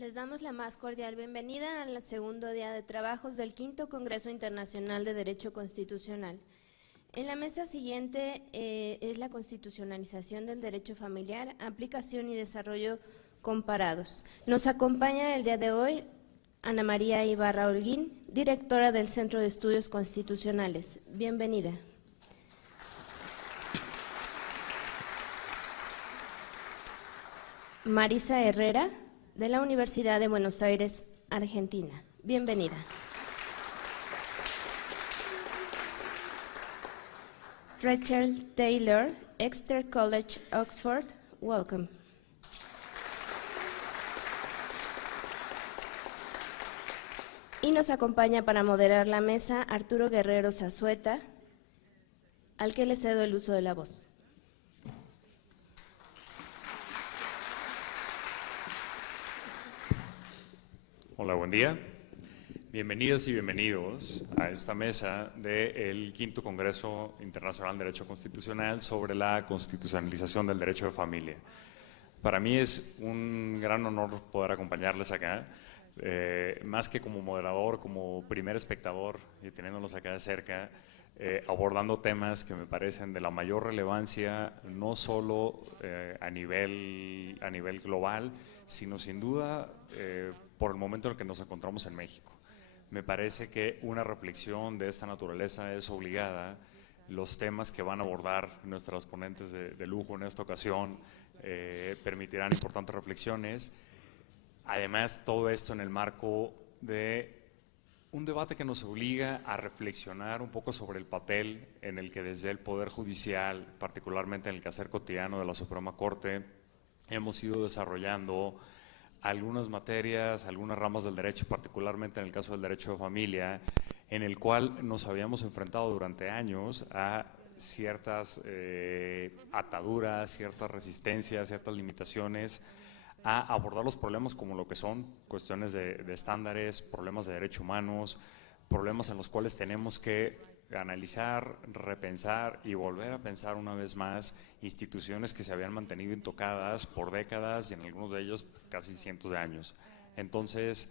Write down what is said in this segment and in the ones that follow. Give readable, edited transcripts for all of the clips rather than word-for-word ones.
Les damos la más cordial bienvenida al segundo día de trabajos del Quinto Congreso Internacional de Derecho Constitucional. En la mesa siguiente es la constitucionalización del derecho familiar, aplicación y desarrollo comparados. Nos acompaña el día de hoy Ana María Ibarra Holguín, directora del Centro de Estudios Constitucionales. Bienvenida. Marisa Herrera, de la Universidad de Buenos Aires, Argentina. Bienvenida. Rachel Taylor, Exeter College, Oxford. Welcome. Y nos acompaña para moderar la mesa Arturo Guerrero Zazueta, al que le cedo el uso de la voz. Hola, buen día. Bienvenidas y bienvenidos a esta mesa del Quinto Congreso Internacional de Derecho Constitucional sobre la constitucionalización del derecho de familia. Para mí es un gran honor poder acompañarles acá, más que como moderador, como primer espectador y teniéndolos acá de cerca, abordando temas que me parecen de la mayor relevancia, no solo a nivel global, sino sin duda por el momento en el que nos encontramos en México. Me parece que una reflexión de esta naturaleza es obligada. Los temas que van a abordar nuestros ponentes de lujo en esta ocasión permitirán importantes reflexiones. Además, todo esto en el marco de un debate que nos obliga a reflexionar un poco sobre el papel en el que desde el Poder Judicial, particularmente en el quehacer cotidiano de la Suprema Corte, hemos ido desarrollando algunas materias, algunas ramas del derecho, particularmente en el caso del derecho de familia, en el cual nos habíamos enfrentado durante años a ciertas ataduras, ciertas resistencias, ciertas limitaciones a abordar los problemas como lo que son cuestiones de estándares, problemas de derechos humanos, problemas en los cuales tenemos que analizar, repensar y volver a pensar una vez más instituciones que se habían mantenido intocadas por décadas y en algunos de ellos casi cientos de años. Entonces,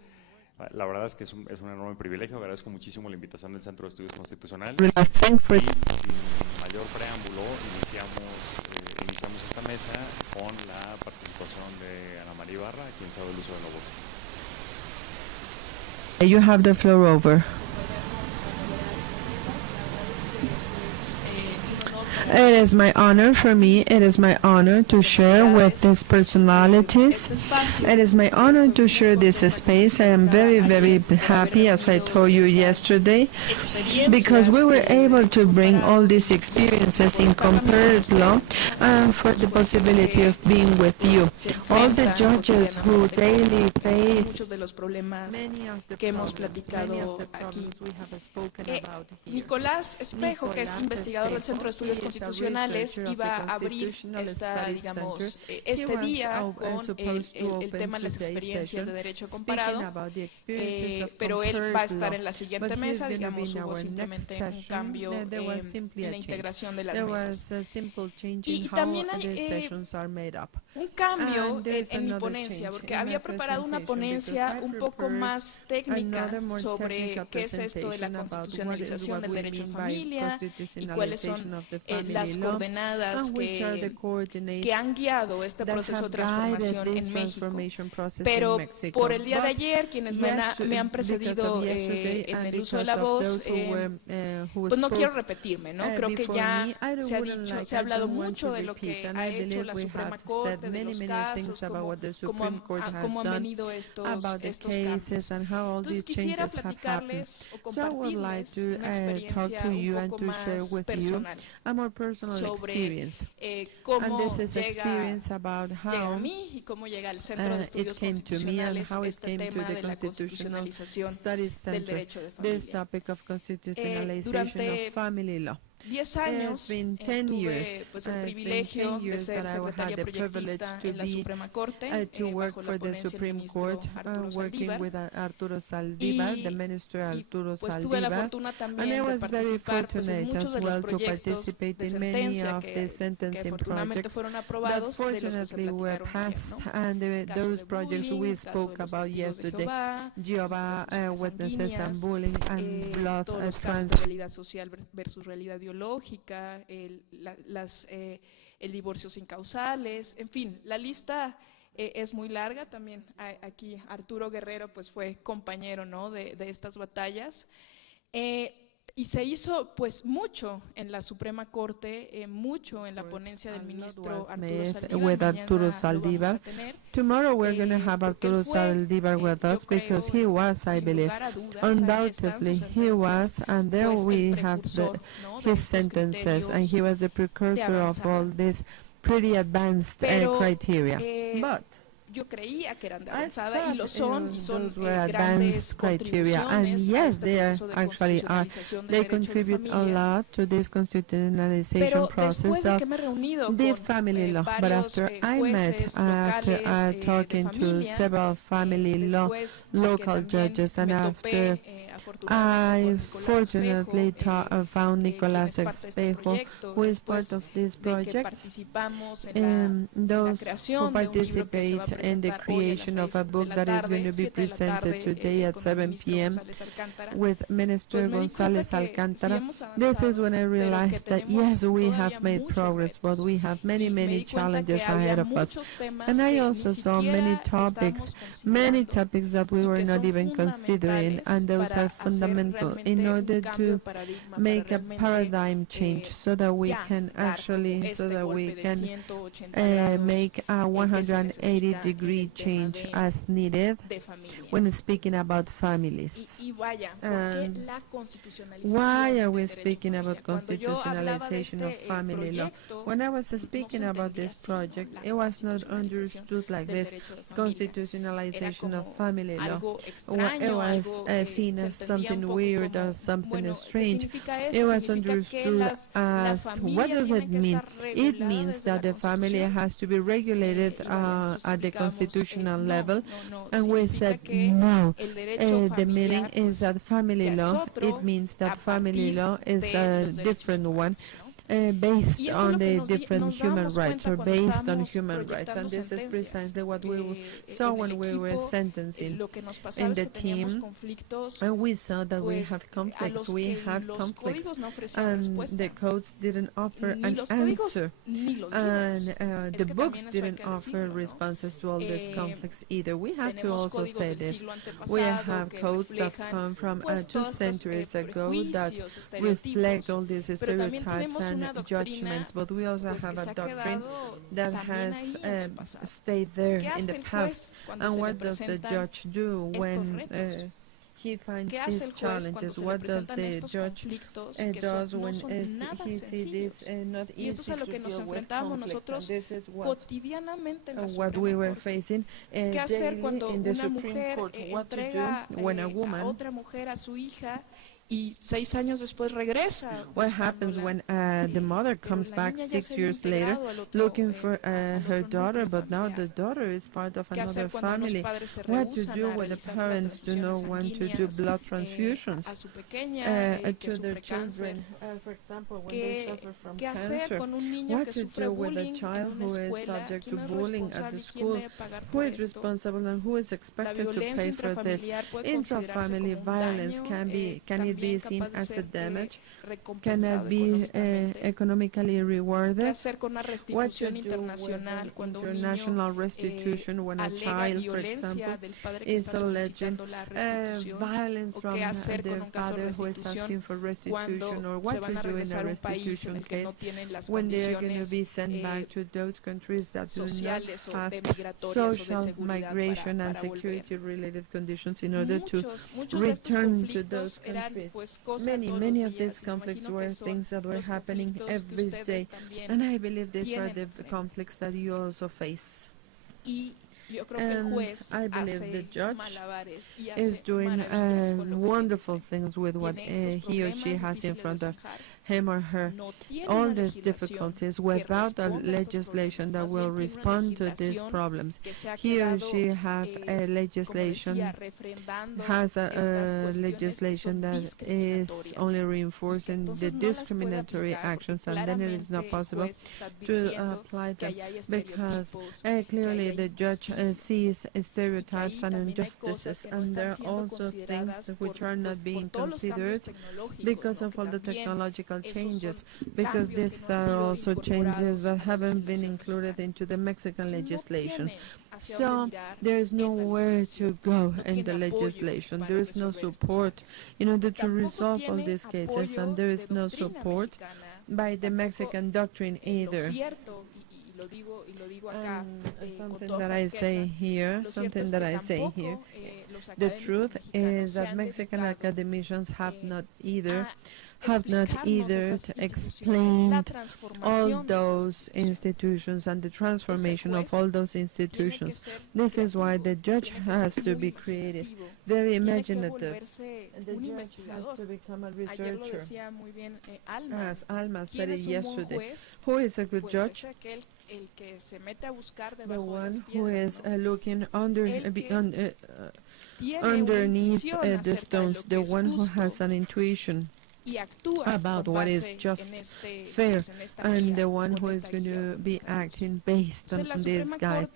la verdad es que es un enorme privilegio. Agradezco muchísimo la invitación del Centro de Estudios Constitucionales y sin mayor preámbulo iniciamos esta mesa con la participación de Ana María Ibarra, a quien cedo el uso de la voz. You have the floor over. It is my honor for me, it is my honor to share with these personalities. It is my honor to share this space. I am very, very happy, as I told you yesterday, because we were able to bring all these experiences in comparative law and for the possibility of being with you. All the judges who daily face muchos de los problemas que hemos platicado aquí. Nicolás Espejo, que es investigador del Centro de Estudios Constitucionales, iba a abrir este día con el tema de las experiencias de derecho comparado, pero él va a estar en la siguiente mesa. Hubo simplemente un cambio en la integración de las mesas. Y también hay un cambio en mi ponencia, porque había preparado una ponencia un poco más técnica sobre qué es esto de la constitucionalización del derecho en familia y cuáles son las coordenadas que han guiado este proceso de transformación en México. Pero por el día de ayer, quienes me han precedido en el uso de la voz, pues no quiero repetirme, ¿no? Creo que ya se ha hablado mucho de lo que ha hecho la Suprema Corte, de los casos, cómo han venido estos cambios. Entonces quisiera platicarles o compartirles una experiencia un poco más personal sobre cómo llega a mí y cómo llega al Centro de Estudios Constitucionales este tema de la constitucionalización del derecho de familia. Durante 10 años tuve pues, el privilegio de ser secretaria proyectista en la Suprema Corte, bajo la ponencia del ministro Arturo Saldívar, y pues tuve la fortuna también de participar pues, en muchos de los proyectos de sentencia que afortunadamente fueron aprobados, de los que se platicaron ayer, ¿no? Those projects we spoke about yesterday, Jehovah Witnesses and Bullying and Blood Transfusion, realidad social versus realidad biológica, el divorcio sin causales, en fin, la lista es muy larga. También aquí Arturo Guerrero pues fue compañero, ¿no?, de estas batallas. Y se hizo pues mucho en la Suprema Corte, mucho en la ponencia del ministro Arturo Saldívar. Tomorrow we're going to have Arturo Saldívar with us because he was, I believe, undoubtedly he was, and there we have his sentences, and he was the precursor of all this pretty advanced criteria. But yo creía que eran de avanzada y lo son, y son grandes contribuciones and a yes, este they proceso de constitucionalización del they derecho de contribute a familia. lot to this constitutionalization Pero process después de of que me he reunido the con family law. But varios after I met, jueces after locales talking de to familia, several family law después local que judges, and me after topé, I afortunadamente, con fortunately found quien Nicolás es parte de este Espejo, proyecto, who is después part of this de que project, participamos en la those who creación de un libro que se va a participate in the presentar hoy a las creation of a 6 book de la that is tarde, going to be 7 de la tarde, presented today at con el 7 ministro p.m. González Alcántara, with Minister pues me di González cuenta que sí Alcántara. hemos This is avanzado, when I pero que realized that tenemos yes, we todavía have made muchos progress, but retos. we have many, Y me many di cuenta que challenges había ahead of us. muchos temas And I que also ni saw many siquiera topics, estamos many considerando topics that we y were que not son even considering, fundamentales and those para are hacer fundamental in realmente un order cambio de to paradigma, make para a realmente paradigm change so that we ya can dar actually, como so este that golpe we de can 180 grados make a que se necesita en 180-degree el tema change as needed de familia. when speaking about families. Y vaya, ¿por qué la constitucionalización Why are del we derecho speaking familiar? about Cuando yo hablaba de constitutionalization of este family law? proyecto, When I was no speaking se about entendía this así, ¿no? project, La it was not constitucionalización understood like del this, derecho de familia. Era constitutionalization of como family law. algo It extraño, was algo seen se as entendía un something poco weird como, or something bueno, ¿qué strange. significa esto? It was Significa que understood la as, what familia does it tiene que mean? estar It regulada means desde that la the family Constitución. has to be regulated Y vaya, nosotros at the explicábamos, constitutional level, no, and we significa said que no. el derecho The meaning familiar, is that family ya es law, otro it means that a family partir law is de a los derechos different one, humanos, ¿no? based Y esto es on lo que the nos different human dábamos rights, cuenta or cuando based on estábamos human rights. proyectando And this is sentencias, precisely what we que saw en el when we were equipo sentencing. lo que nos pasaba In es the que teníamos team, conflictos, and we saw that we pues, had a conflicts. los We que had los conflicts, códigos no ofrecían and respuesta. the codes didn't offer Ni an los códigos answer, ni los and libros. the Es que books también eso hay didn't que offer decirlo, ¿no? responses to all these conflicts either. We have to Tenemos also códigos say del this. siglo We antepasado have que codes that reflejan come from pues, 2 todos estos centuries ago that prejuicios, reflect estereotipos, all these pero también stereotypes tenemos una and doctrina judgments, but we also pues, have que a se ha doctrine quedado that también has ahí en el pasado. stayed there ¿Qué in hace the el past. juez cuando And se le what does the presentan judge do estos when retos? he finds ¿Qué hace these el juez cuando challenges? se le What does presentan the estos judge conflictos que does no when son nada he sees sencillos? this not Y esto es easy a lo to que nos deal with enfrentábamos conflicts? And nosotros this is cotidianamente en la what we Suprema were Corte. facing ¿Qué hacer daily cuando in the una Supreme mujer Court? What to entrega do when a a woman otra mujer a su hija y 6 años después regresa? What happens when the mother comes back 6 years later looking for her daughter, but now the daughter is part of another family? What to do when the parents do not want to do blood transfusions to their children, for example, when they suffer from cancer? What to do with a child who is subject to bullying at the school? Who is responsible and who is expected to pay for this? Intrafamily violence, can it be seen as a damage? Can it be economically rewarded? What to do with international restitution when a child, for example, is alleging violence from the father who is asking for restitution? Or what to do in a restitution case when they are going to be sent back to those countries that do not have social migration and security-related conditions in order to return to those countries? Many of these conflicts were things that were happening every day, and I believe these are the conflicts that you also face. And I believe the judge is doing wonderful things with what he or she has in front of him or her all these difficulties without a legislation that will respond to these problems. He or she have a legislation, has a legislation that is only reinforcing the discriminatory actions, and then it is not possible to apply them because clearly the judge sees stereotypes and injustices, and there are also things which are not being considered because of all the technological changes, because these are also changes that haven't been included into the Mexican legislation. So there is nowhere to go in the legislation. There is no support in order to resolve all these cases, and there is no support by the Mexican doctrine either. Something that I say here, the truth is that Mexican academicians have not either explained all those institutions and the transformation of all those institutions. This is why the judge has to be creative, very imaginative. And the judge has to become a researcher. As Alma said it yesterday, who is a good judge? The one who is looking underneath the stones, the one who has an intuition about what is just, fair, and the one who is going to be acting based on this guide.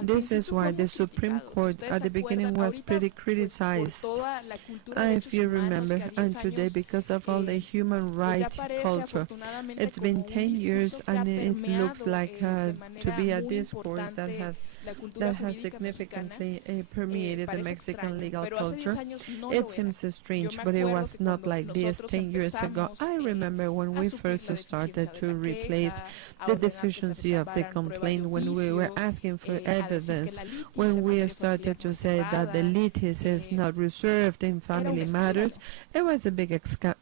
This is why the Supreme Court at the beginning was pretty criticized, if you remember, and today because of all the human rights culture. It's been 10 years and it looks like to be a discourse that has significantly permeated the Mexican legal culture. It seems strange, but it was not like this 10 years ago. I remember when we first started to replace the deficiency of the complaint, when we were asking for evidence, when we started to say that the litis is not reserved in family matters, it was a big scandal.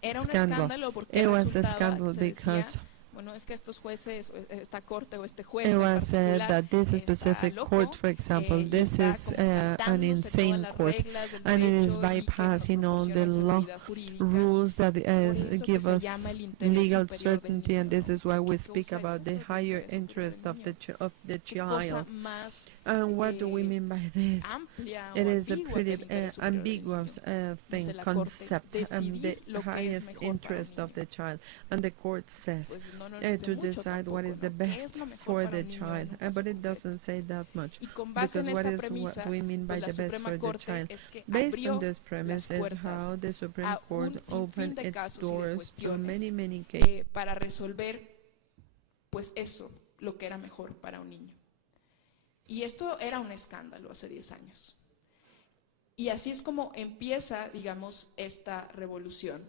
It was a scandal because it was said that this specific court, for example, this is an insane court, and it is bypassing all the law rules that give us legal certainty, and this is why we speak about the higher interest of the child. And what do we mean by this? It is a pretty ambiguous concept, the highest interest of the child, and the court says to decide what is the best for the child, but it doesn't say that much, because what we mean by the best for the child. Based on this premise is how the Supreme Court opened its doors to many cases. Para resolver, pues eso, lo que era mejor para un niño. Y esto era un escándalo hace 10 años. Y así es como empieza, digamos, esta revolución.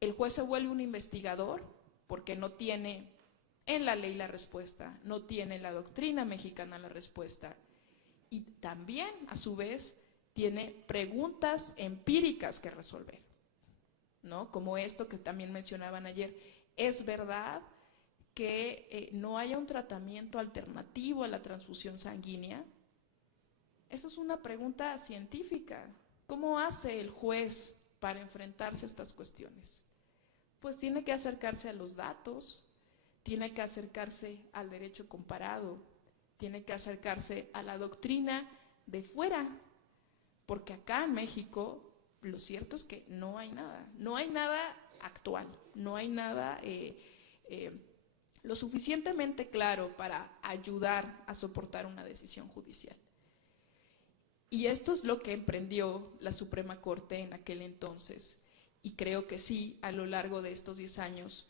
El juez se vuelve un investigador porque no tiene en la ley la respuesta, no tiene en la doctrina mexicana la respuesta. Y también, a su vez, tiene preguntas empíricas que resolver, ¿no? Como esto que también mencionaban ayer. ¿Es verdad que no haya un tratamiento alternativo a la transfusión sanguínea? Esa es una pregunta científica. ¿Cómo hace el juez para enfrentarse a estas cuestiones? Pues tiene que acercarse a los datos, tiene que acercarse al derecho comparado, tiene que acercarse a la doctrina de fuera, porque acá en México lo cierto es que no hay nada actual, no hay nada lo suficientemente claro para ayudar a soportar una decisión judicial. Y esto es lo que emprendió la Suprema Corte en aquel entonces, y creo que sí, a lo largo de estos 10 años,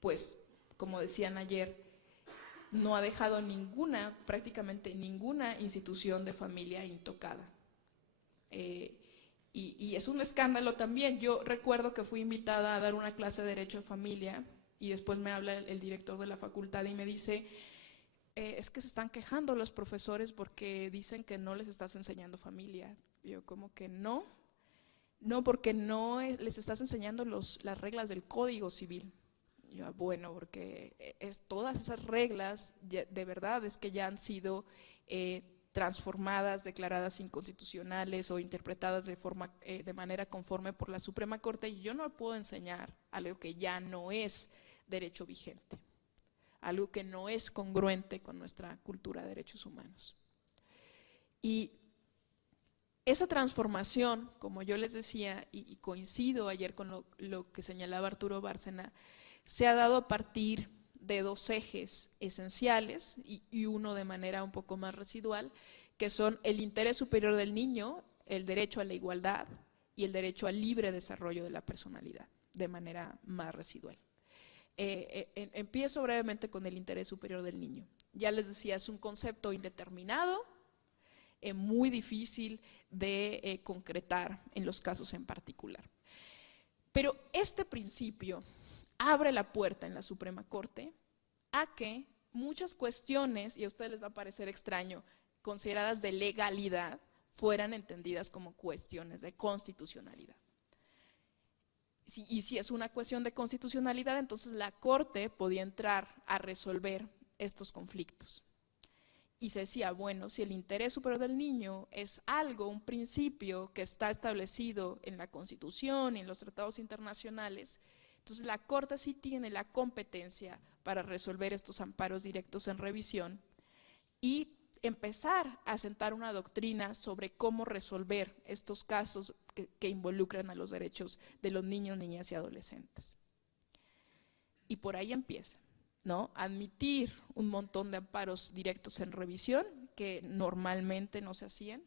pues, como decían ayer, no ha dejado prácticamente ninguna institución de familia intocada. Y es un escándalo también. Yo recuerdo que fui invitada a dar una clase de Derecho de Familia, y después me habla el director de la facultad y me dice, es que se están quejando los profesores porque dicen que no les estás enseñando familia. Y yo, ¿cómo que no? No, porque no les estás enseñando las reglas del Código Civil. Y yo, bueno, porque todas esas reglas de verdad es que ya han sido transformadas, declaradas inconstitucionales o interpretadas de manera conforme por la Suprema Corte, y yo no puedo enseñar algo que ya no es derecho vigente, algo que no es congruente con nuestra cultura de derechos humanos. Y esa transformación, como yo les decía, y coincido ayer con lo que señalaba Arturo Bárcena, se ha dado a partir de dos ejes esenciales y uno de manera un poco más residual, que son el interés superior del niño, el derecho a la igualdad y el derecho al libre desarrollo de la personalidad, de manera más residual. Empiezo brevemente con el interés superior del niño. Ya les decía, es un concepto indeterminado, muy difícil de concretar en los casos en particular. Pero este principio abre la puerta en la Suprema Corte a que muchas cuestiones, y a ustedes les va a parecer extraño, consideradas de legalidad, fueran entendidas como cuestiones de constitucionalidad. Y si es una cuestión de constitucionalidad, entonces la Corte podía entrar a resolver estos conflictos. Y se decía, bueno, si el interés superior del niño es algo, un principio que está establecido en la Constitución y en los tratados internacionales, entonces la Corte sí tiene la competencia para resolver estos amparos directos en revisión y empezar a sentar una doctrina sobre cómo resolver estos casos que involucran a los derechos de los niños, niñas y adolescentes. Y por ahí empieza, ¿no? Admitir un montón de amparos directos en revisión que normalmente no se hacían.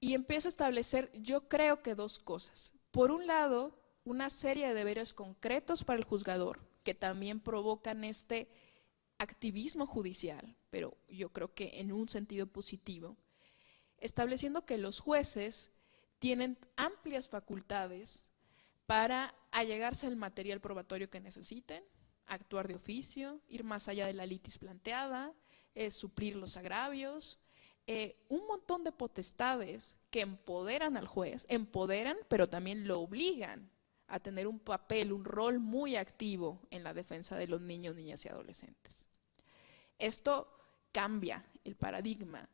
Y empieza a establecer, yo creo que dos cosas. Por un lado, una serie de deberes concretos para el juzgador que también provocan este activismo judicial, pero yo creo que en un sentido positivo, estableciendo que los jueces tienen amplias facultades para allegarse al material probatorio que necesiten, actuar de oficio, ir más allá de la litis planteada, suplir los agravios, un montón de potestades que empoderan al juez, empoderan, pero también lo obligan a tener un papel, un rol muy activo en la defensa de los niños, niñas y adolescentes. Esto cambia el paradigma,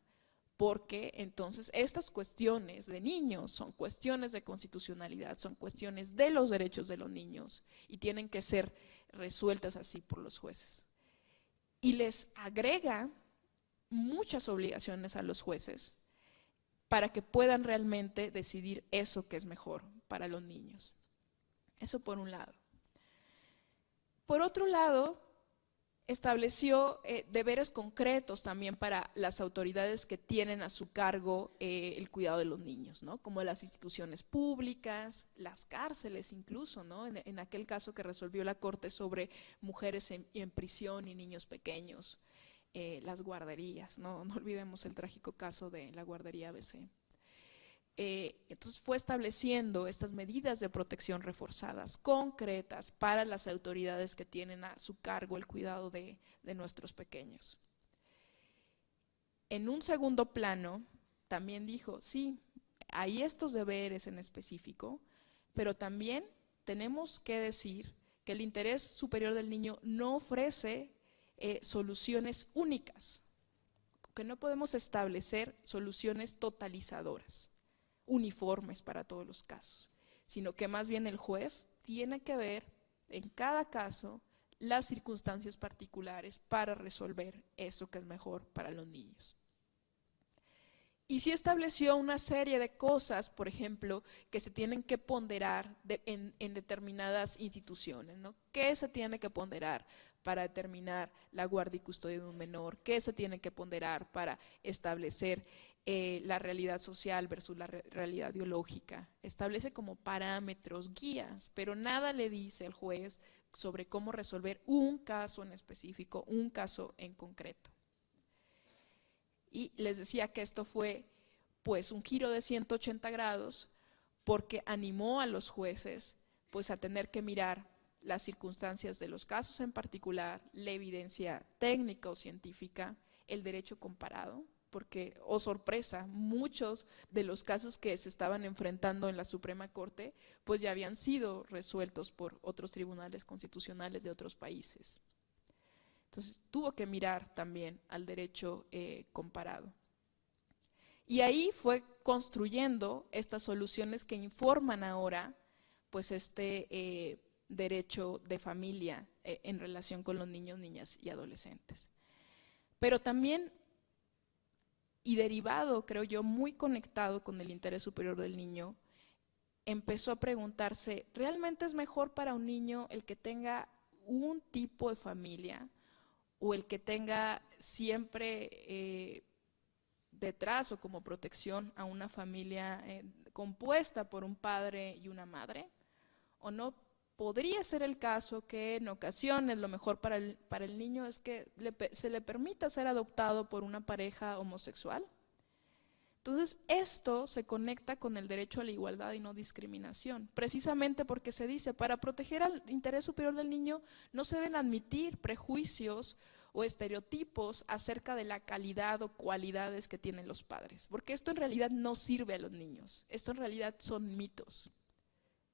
porque entonces estas cuestiones de niños son cuestiones de constitucionalidad, son cuestiones de los derechos de los niños y tienen que ser resueltas así por los jueces. Y les agrega muchas obligaciones a los jueces para que puedan realmente decidir eso que es mejor para los niños. Eso por un lado. Por otro lado, estableció deberes concretos también para las autoridades que tienen a su cargo el cuidado de los niños, ¿no? Como las instituciones públicas, las cárceles incluso, ¿no? En aquel caso que resolvió la Corte sobre mujeres en prisión y niños pequeños, las guarderías, ¿no? No olvidemos el trágico caso de la guardería ABC. Entonces fue estableciendo estas medidas de protección reforzadas, concretas, para las autoridades que tienen a su cargo el cuidado de nuestros pequeños. En un segundo plano, también dijo, sí, hay estos deberes en específico, pero también tenemos que decir que el interés superior del niño no ofrece soluciones únicas, que no podemos establecer soluciones totalizadoras, uniformes para todos los casos, sino que más bien el juez tiene que ver en cada caso las circunstancias particulares para resolver eso que es mejor para los niños. Y sí estableció una serie de cosas, por ejemplo, que se tienen que ponderar en determinadas instituciones, ¿no? ¿Qué se tiene que ponderar para determinar la guardia y custodia de un menor? ¿Qué se tiene que ponderar para establecer la realidad social versus la realidad biológica? Establece como parámetros, guías, pero nada le dice al juez sobre cómo resolver un caso en específico, un caso en concreto. Y les decía que esto fue pues un giro de 180 grados porque animó a los jueces pues a tener que mirar las circunstancias de los casos en particular, la evidencia técnica o científica, el derecho comparado, porque, oh sorpresa, muchos de los casos que se estaban enfrentando en la Suprema Corte pues ya habían sido resueltos por otros tribunales constitucionales de otros países. Entonces tuvo que mirar también al derecho comparado. Y ahí fue construyendo estas soluciones que informan ahora pues derecho de familia en relación con los niños, niñas y adolescentes. Pero también, y derivado, creo yo, muy conectado con el interés superior del niño, empezó a preguntarse, ¿realmente es mejor para un niño el que tenga un tipo de familia o el que tenga siempre detrás o como protección a una familia compuesta por un padre y una madre? ¿O no podría ser el caso que en ocasiones lo mejor para el niño es que se le permita ser adoptado por una pareja homosexual? Entonces, esto se conecta con el derecho a la igualdad y no discriminación, precisamente porque se dice, para proteger al interés superior del niño no se deben admitir prejuicios o estereotipos acerca de la calidad o cualidades que tienen los padres, porque esto en realidad no sirve a los niños, esto en realidad son mitos,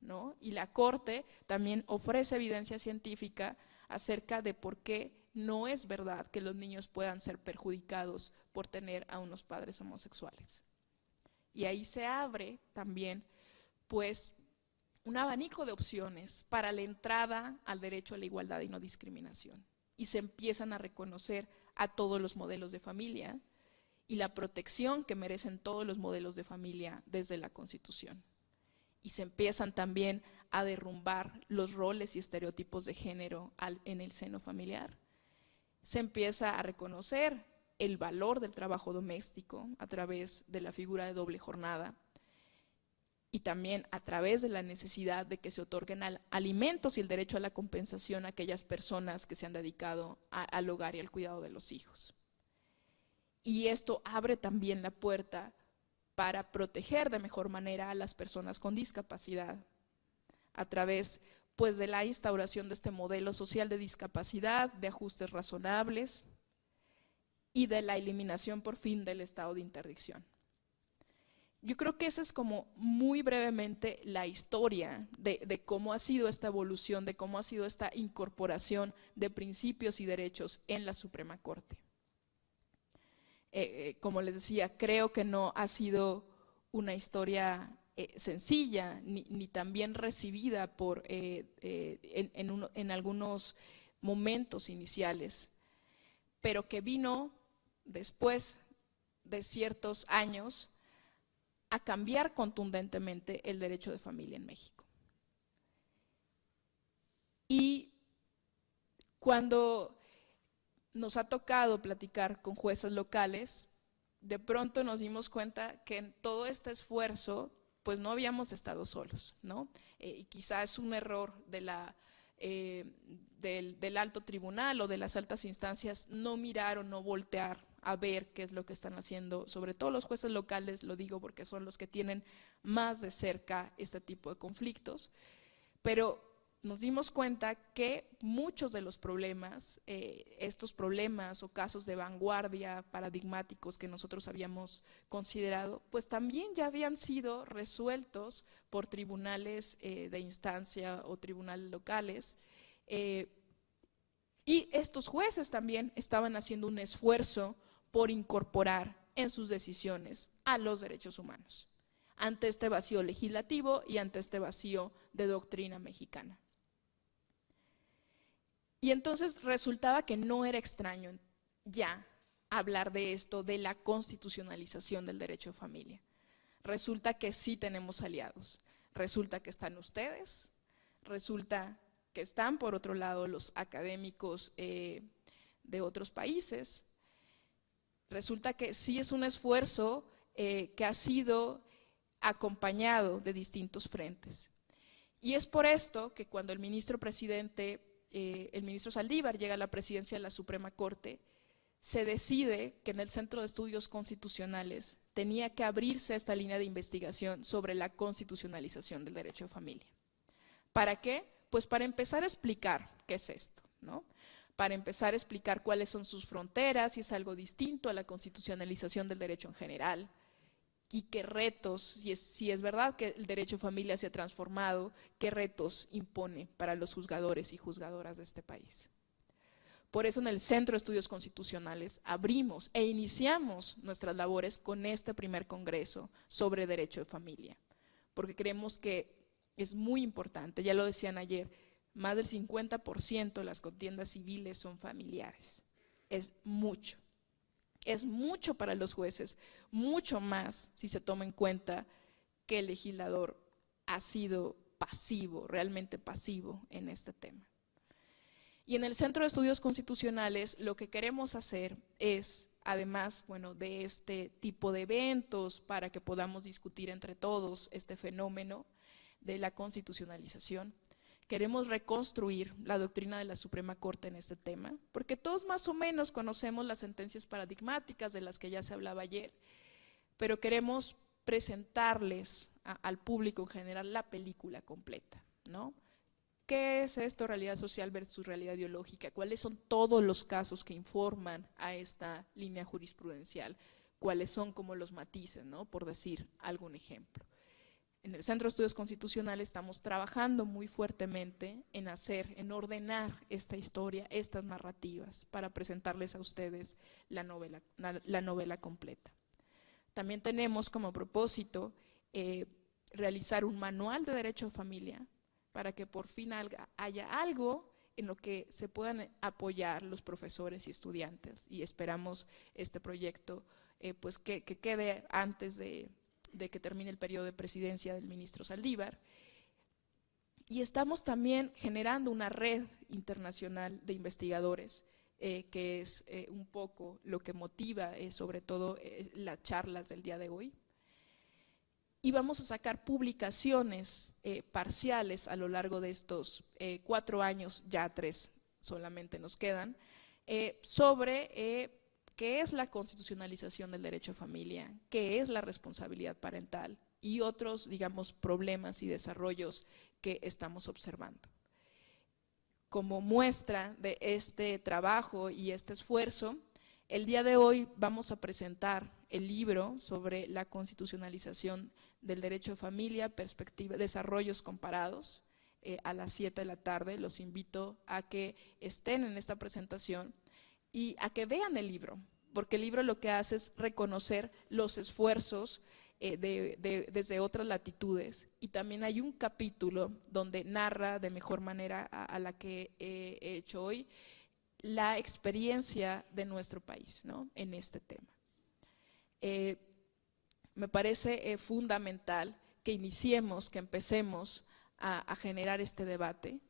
¿no? Y la Corte también ofrece evidencia científica acerca de por qué no es verdad que los niños puedan ser perjudicados por tener a unos padres homosexuales. Y ahí se abre también, pues, un abanico de opciones para la entrada al derecho a la igualdad y no discriminación. Y se empiezan a reconocer a todos los modelos de familia y la protección que merecen todos los modelos de familia desde la Constitución. Y se empiezan también a derrumbar los roles y estereotipos de género en el seno familiar. Se empieza a reconocer el valor del trabajo doméstico a través de la figura de doble jornada y también a través de la necesidad de que se otorguen alimentos y el derecho a la compensación a aquellas personas que se han dedicado al hogar y al cuidado de los hijos. Y esto abre también la puerta para proteger de mejor manera a las personas con discapacidad a través pues de la instauración de este modelo social de discapacidad, de ajustes razonables y de la eliminación por fin del estado de interdicción. Yo creo que esa es como muy brevemente la historia de cómo ha sido esta evolución, de cómo ha sido esta incorporación de principios y derechos en la Suprema Corte. Como les decía, creo que no ha sido una historia sencilla ni tan bien recibida en algunos momentos iniciales, pero que vino después de ciertos años a cambiar contundentemente el derecho de familia en México. Y cuando nos ha tocado platicar con jueces locales, de pronto nos dimos cuenta que en todo este esfuerzo pues no habíamos estado solos, ¿no? Y quizá es un error del alto tribunal o de las altas instancias no mirar o no voltear a ver qué es lo que están haciendo, sobre todo los jueces locales, lo digo porque son los que tienen más de cerca este tipo de conflictos, pero nos dimos cuenta que muchos de los problemas, estos problemas o casos de vanguardia paradigmáticos que nosotros habíamos considerado, pues también ya habían sido resueltos por tribunales de instancia o tribunales locales. Y estos jueces también estaban haciendo un esfuerzo por incorporar en sus decisiones a los derechos humanos, ante este vacío legislativo y ante este vacío de doctrina mexicana. Y entonces resultaba que no era extraño ya hablar de esto, de la constitucionalización del derecho de familia. Resulta que sí tenemos aliados, resulta que están ustedes, resulta que están por otro lado los académicos de otros países, resulta que sí es un esfuerzo que ha sido acompañado de distintos frentes. Y es por esto que cuando el ministro presidente el ministro Saldívar llega a la presidencia de la Suprema Corte, se decide que en el Centro de Estudios Constitucionales tenía que abrirse esta línea de investigación sobre la constitucionalización del derecho de familia. ¿Para qué? Pues para empezar a explicar qué es esto, ¿no? Para empezar a explicar cuáles son sus fronteras, si es algo distinto a la constitucionalización del derecho en general, y qué retos, si es verdad que el derecho de familia se ha transformado, qué retos impone para los juzgadores y juzgadoras de este país. Por eso en el Centro de Estudios Constitucionales abrimos e iniciamos nuestras labores con este primer congreso sobre derecho de familia, porque creemos que es muy importante, ya lo decían ayer, más del 50% de las contiendas civiles son familiares. Es mucho para los jueces, mucho más si se toma en cuenta que el legislador ha sido pasivo, realmente pasivo en este tema. Y en el Centro de Estudios Constitucionales lo que queremos hacer es, además, bueno, de este tipo de eventos para que podamos discutir entre todos este fenómeno de la constitucionalización, queremos reconstruir la doctrina de la Suprema Corte en este tema, porque todos más o menos conocemos las sentencias paradigmáticas de las que ya se hablaba ayer, pero queremos presentarles al público en general la película completa, ¿no? ¿Qué es esto, realidad social versus realidad ideológica? ¿Cuáles son todos los casos que informan a esta línea jurisprudencial? ¿Cuáles son como los matices, ¿no? Por decir algún ejemplo. En el Centro de Estudios Constitucionales estamos trabajando muy fuertemente en ordenar esta historia, estas narrativas, para presentarles a ustedes la novela completa. También tenemos como propósito realizar un manual de derecho de familia para que por fin haya algo en lo que se puedan apoyar los profesores y estudiantes, y esperamos este proyecto pues que quede antes de que termine el periodo de presidencia del ministro Saldívar. Y estamos también generando una red internacional de investigadores, que es un poco lo que motiva sobre todo las charlas del día de hoy. Y vamos a sacar publicaciones parciales a lo largo de estos 4 años, ya 3 solamente nos quedan, sobre qué es la constitucionalización del derecho a familia, qué es la responsabilidad parental y otros, digamos, problemas y desarrollos que estamos observando. Como muestra de este trabajo y este esfuerzo, el día de hoy vamos a presentar el libro sobre la constitucionalización del derecho de familia, desarrollos comparados, a las 7 de la tarde. Los invito a que estén en esta presentación y a que vean el libro, porque el libro lo que hace es reconocer los esfuerzos desde otras latitudes, y también hay un capítulo donde narra de mejor manera a la que he hecho hoy la experiencia de nuestro país, ¿no?, en este tema. Me parece fundamental que iniciemos, que empecemos a generar este debate.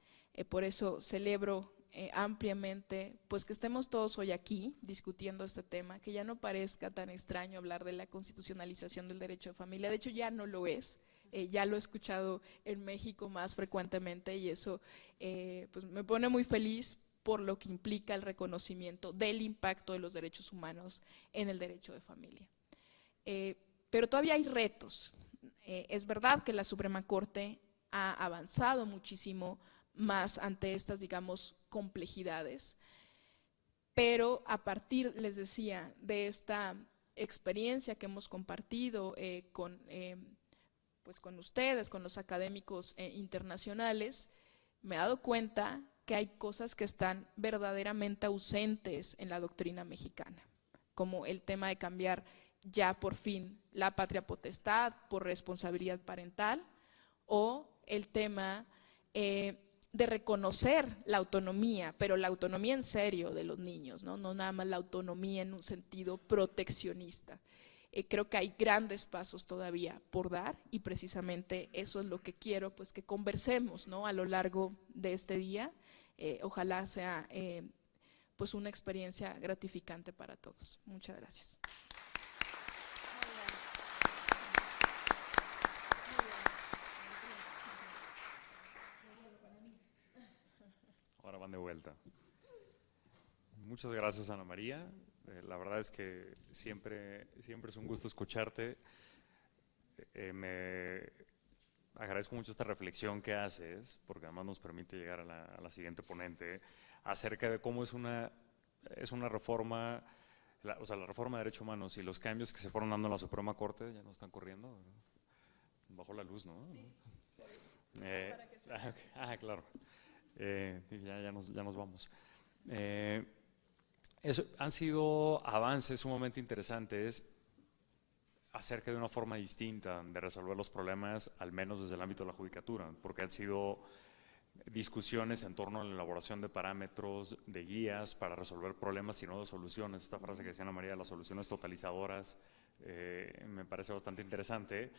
Por eso celebro ampliamente pues que estemos todos hoy aquí discutiendo este tema, que ya no parezca tan extraño hablar de la constitucionalización del derecho de familia. De hecho ya no lo es, ya lo he escuchado en México más frecuentemente, y eso pues me pone muy feliz por lo que implica el reconocimiento del impacto de los derechos humanos en el derecho de familia. Pero todavía hay retos. Es verdad que la Suprema Corte ha avanzado muchísimo más ante estas, digamos, complejidades, pero a partir, les decía, de esta experiencia que hemos compartido pues con ustedes, con los académicos internacionales, me he dado cuenta que hay cosas que están verdaderamente ausentes en la doctrina mexicana, como el tema de cambiar ya por fin la patria potestad por responsabilidad parental, o el tema de reconocer la autonomía, pero la autonomía en serio de los niños, no nada más la autonomía en un sentido proteccionista. Creo que hay grandes pasos todavía por dar, y precisamente eso es lo que quiero pues que conversemos, ¿no?, a lo largo de este día. Ojalá sea pues una experiencia gratificante para todos. Muchas gracias. Ahora van de vuelta. Muchas gracias, Ana María. La verdad es que siempre es un gusto escucharte. Me agradezco mucho esta reflexión que haces, porque además nos permite llegar a la siguiente ponente, acerca de cómo es una reforma, o sea, la reforma de derechos humanos y los cambios que se fueron dando en la Suprema Corte. Ya nos están corriendo, bajó la luz, ¿no? Sí. Claro. Ya nos vamos. Han sido avances sumamente interesantes acerca de una forma distinta de resolver los problemas, al menos desde el ámbito de la judicatura, porque han sido discusiones en torno a la elaboración de parámetros, de guías para resolver problemas y no de soluciones. Esta frase que decía Ana María, las soluciones totalizadoras, me parece bastante interesante,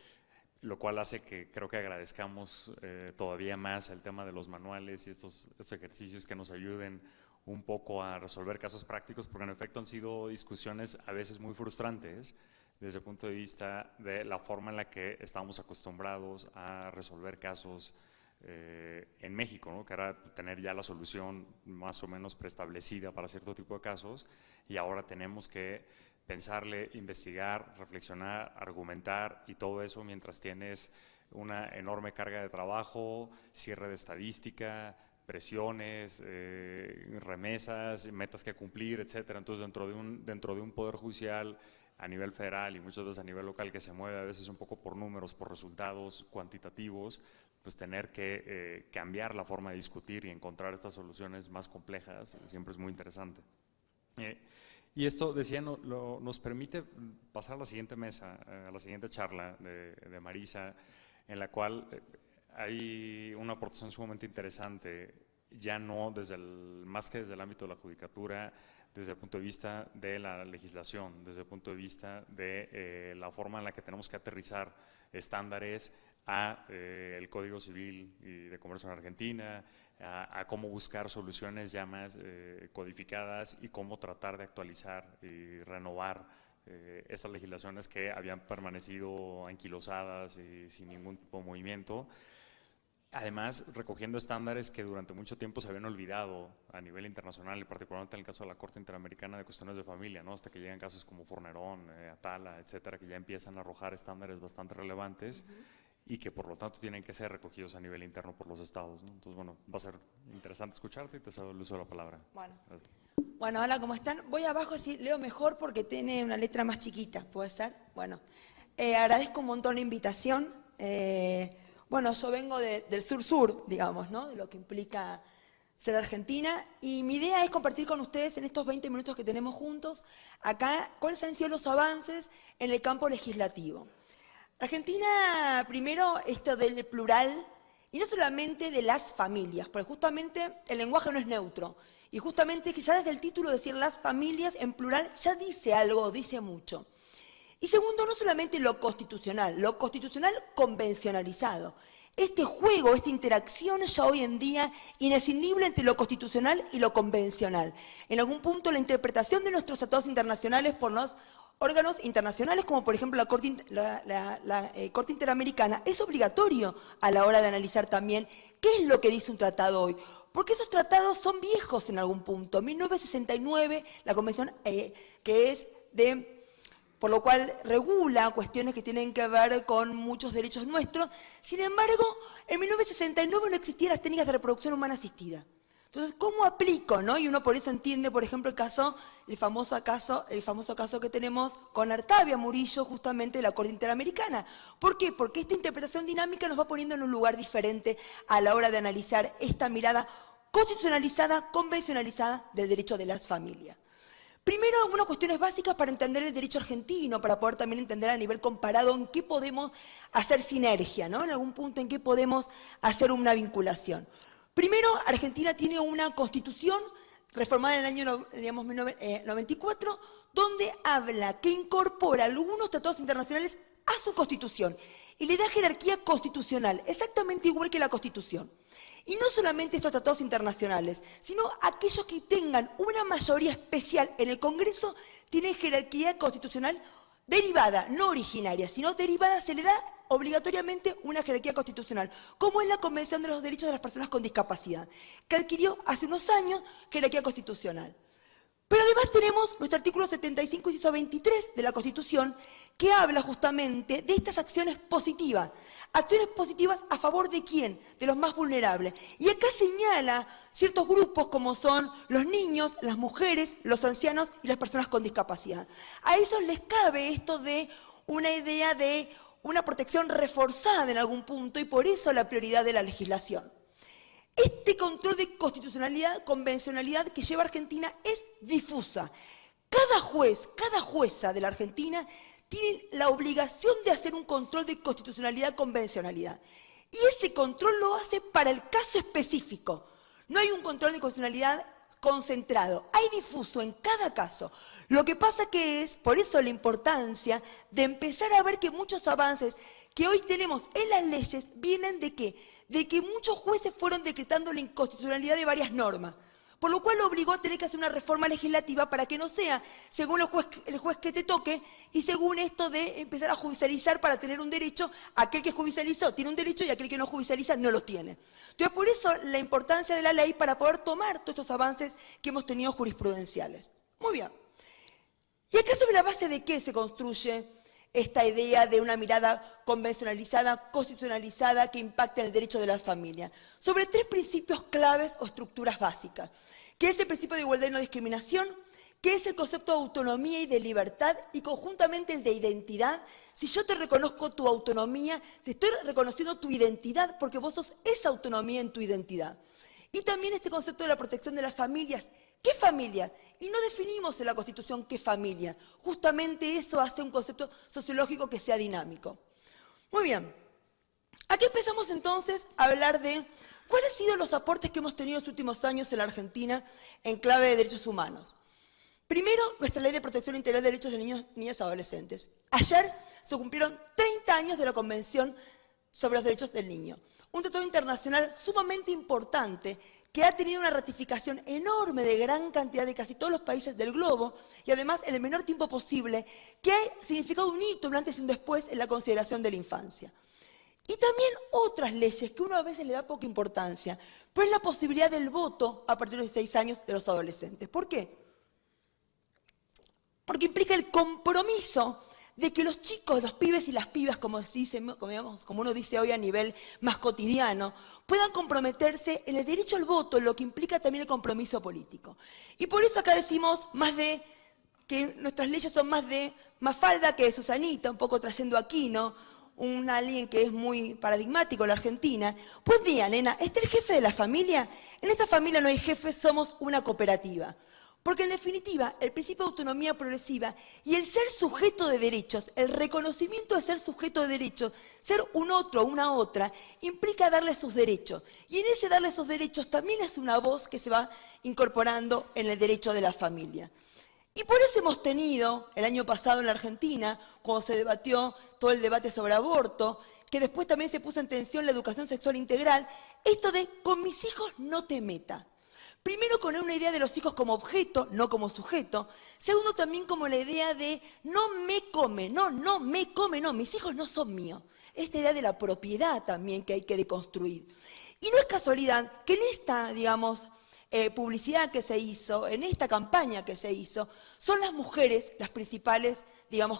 lo cual hace que creo que agradezcamos todavía más el tema de los manuales y estos ejercicios que nos ayuden un poco a resolver casos prácticos, porque en efecto han sido discusiones a veces muy frustrantes desde el punto de vista de la forma en la que estamos acostumbrados a resolver casos en México, ¿no? Que era tener ya la solución más o menos preestablecida para cierto tipo de casos, y ahora tenemos que pensarle, investigar, reflexionar, argumentar y todo eso mientras tienes una enorme carga de trabajo, cierre de estadística, presiones, remesas, metas que cumplir, etcétera. Entonces, dentro de un poder judicial a nivel federal y muchas veces a nivel local, que se mueve a veces un poco por números, por resultados cuantitativos, pues tener que cambiar la forma de discutir y encontrar estas soluciones más complejas siempre es muy interesante. Y esto, decía, nos permite pasar a la siguiente mesa, a la siguiente charla de Marisa, en la cual hay una aportación sumamente interesante, ya no más que desde el ámbito de la judicatura, desde el punto de vista de la legislación, desde el punto de vista de la forma en la que tenemos que aterrizar estándares a el Código Civil y de Comercio en Argentina, a cómo buscar soluciones ya más codificadas y cómo tratar de actualizar y renovar estas legislaciones que habían permanecido anquilosadas y sin ningún tipo de movimiento. Además, recogiendo estándares que durante mucho tiempo se habían olvidado a nivel internacional, y particularmente en el caso de la Corte Interamericana de Cuestiones de Familia, ¿no? Hasta que llegan casos como Fornerón, Atala, etcétera, que ya empiezan a arrojar estándares bastante relevantes y que por lo tanto tienen que ser recogidos a nivel interno por los estados, ¿no? Entonces, bueno, va a ser interesante escucharte y te cedo el uso de la palabra. Bueno, hola, ¿cómo están? Voy abajo, así leo mejor porque tiene una letra más chiquita, ¿puede ser? Bueno, agradezco un montón la invitación. Bueno, yo vengo del sur-sur, digamos, ¿no? De lo que implica ser argentina, y mi idea es compartir con ustedes en estos 20 minutos que tenemos juntos acá cuáles han sido los avances en el campo legislativo. Argentina, primero, esto del plural, y no solamente de las familias, porque justamente el lenguaje no es neutro, y justamente que ya desde el título decir las familias en plural ya dice algo, dice mucho. Y segundo, no solamente lo constitucional convencionalizado. Este juego, esta interacción ya hoy en día inescindible entre lo constitucional y lo convencional. En algún punto la interpretación de nuestros tratados internacionales por los órganos internacionales, como por ejemplo la Corte Interamericana, es obligatorio a la hora de analizar también qué es lo que dice un tratado hoy. Porque esos tratados son viejos en algún punto. 1969, la convención que es por lo cual regula cuestiones que tienen que ver con muchos derechos nuestros. Sin embargo, en 1969 no existían las técnicas de reproducción humana asistida. Entonces, ¿cómo aplico, no? Y uno por eso entiende, por ejemplo, el famoso caso que tenemos con Artavia Murillo, justamente de la Corte Interamericana. ¿Por qué? Porque esta interpretación dinámica nos va poniendo en un lugar diferente a la hora de analizar esta mirada constitucionalizada, convencionalizada del derecho de las familias. Primero, algunas cuestiones básicas para entender el derecho argentino, para poder también entender a nivel comparado en qué podemos hacer sinergia, ¿no? En algún punto en qué podemos hacer una vinculación. Primero, Argentina tiene una constitución reformada en el año 94, donde habla que incorpora algunos tratados internacionales a su constitución y le da jerarquía constitucional, exactamente igual que la Constitución. Y no solamente estos tratados internacionales, sino aquellos que tengan una mayoría especial en el Congreso tienen jerarquía constitucional derivada, no originaria, sino derivada, se le da obligatoriamente una jerarquía constitucional, como es la Convención de los Derechos de las Personas con Discapacidad, que adquirió hace unos años jerarquía constitucional. Pero además tenemos nuestro artículo 75, inciso 23 de la Constitución, que habla justamente de estas acciones positivas. Acciones positivas a favor de quién, de los más vulnerables. Y acá señala ciertos grupos como son los niños, las mujeres, los ancianos y las personas con discapacidad. A esos les cabe esto de una idea de una protección reforzada en algún punto, y por eso la prioridad de la legislación. Este control de constitucionalidad, convencionalidad que lleva Argentina es difusa. Cada juez, cada jueza de la Argentina tienen la obligación de hacer un control de constitucionalidad, convencionalidad. Y ese control lo hace para el caso específico. No hay un control de constitucionalidad concentrado, hay difuso en cada caso. Lo que pasa que es, por eso la importancia de empezar a ver que muchos avances que hoy tenemos en las leyes vienen ¿de qué? De que muchos jueces fueron decretando la inconstitucionalidad de varias normas. Por lo cual lo obligó a tener que hacer una reforma legislativa para que no sea según el juez que te toque y según esto de empezar a judicializar para tener un derecho, aquel que judicializó tiene un derecho y aquel que no judicializa no lo tiene. Entonces por eso la importancia de la ley para poder tomar todos estos avances que hemos tenido jurisprudenciales. Muy bien. ¿Y acá sobre la base de qué se construye esta idea de una mirada convencionalizada, constitucionalizada que impacta en el derecho de las familias? Sobre 3 principios claves o estructuras básicas, que es el principio de igualdad y no discriminación, que es el concepto de autonomía y de libertad, y conjuntamente el de identidad. Si yo te reconozco tu autonomía, te estoy reconociendo tu identidad, porque vos sos esa autonomía en tu identidad. Y también este concepto de la protección de las familias. ¿Qué familia? Y no definimos en la Constitución qué familia. Justamente eso hace un concepto sociológico que sea dinámico. Muy bien. Aquí empezamos entonces a hablar de cuáles han sido los aportes que hemos tenido en los últimos años en la Argentina en clave de derechos humanos. Primero, nuestra Ley de Protección Integral de Derechos de Niños, Niñas y Adolescentes. Ayer se cumplieron 30 años de la Convención sobre los Derechos del Niño. Un tratado internacional sumamente importante que ha tenido una ratificación enorme de gran cantidad de casi todos los países del globo y además en el menor tiempo posible, que ha significado un hito, un antes y un después en la consideración de la infancia. Y también otras leyes que uno a veces le da poca importancia, pero es la posibilidad del voto a partir de los 16 años de los adolescentes. ¿Por qué? Porque implica el compromiso de que los chicos, los pibes y las pibas, como uno dice hoy a nivel más cotidiano, puedan comprometerse en el derecho al voto, lo que implica también el compromiso político. Y por eso acá decimos que nuestras leyes son más de Mafalda que de Susanita, un poco trayendo a Aquino, alguien que es muy paradigmático en la Argentina. Buen día, nena, ¿está el jefe de la familia? En esta familia no hay jefe, somos una cooperativa. Porque en definitiva, el principio de autonomía progresiva y el ser sujeto de derechos, el reconocimiento de ser sujeto de derechos, ser un otro, una otra, implica darle sus derechos. Y en ese darle sus derechos también es una voz que se va incorporando en el derecho de la familia. Y por eso hemos tenido, el año pasado en la Argentina, cuando se debatió todo el debate sobre aborto, que después también se puso en tensión la educación sexual integral, esto de con mis hijos no te metas. Primero con una idea de los hijos como objeto, no como sujeto. Segundo también como la idea de no me come, no, mis hijos no son míos. Esta idea de la propiedad también que hay que deconstruir. Y no es casualidad que en esta, publicidad que se hizo, en esta campaña que se hizo, son las mujeres las principales,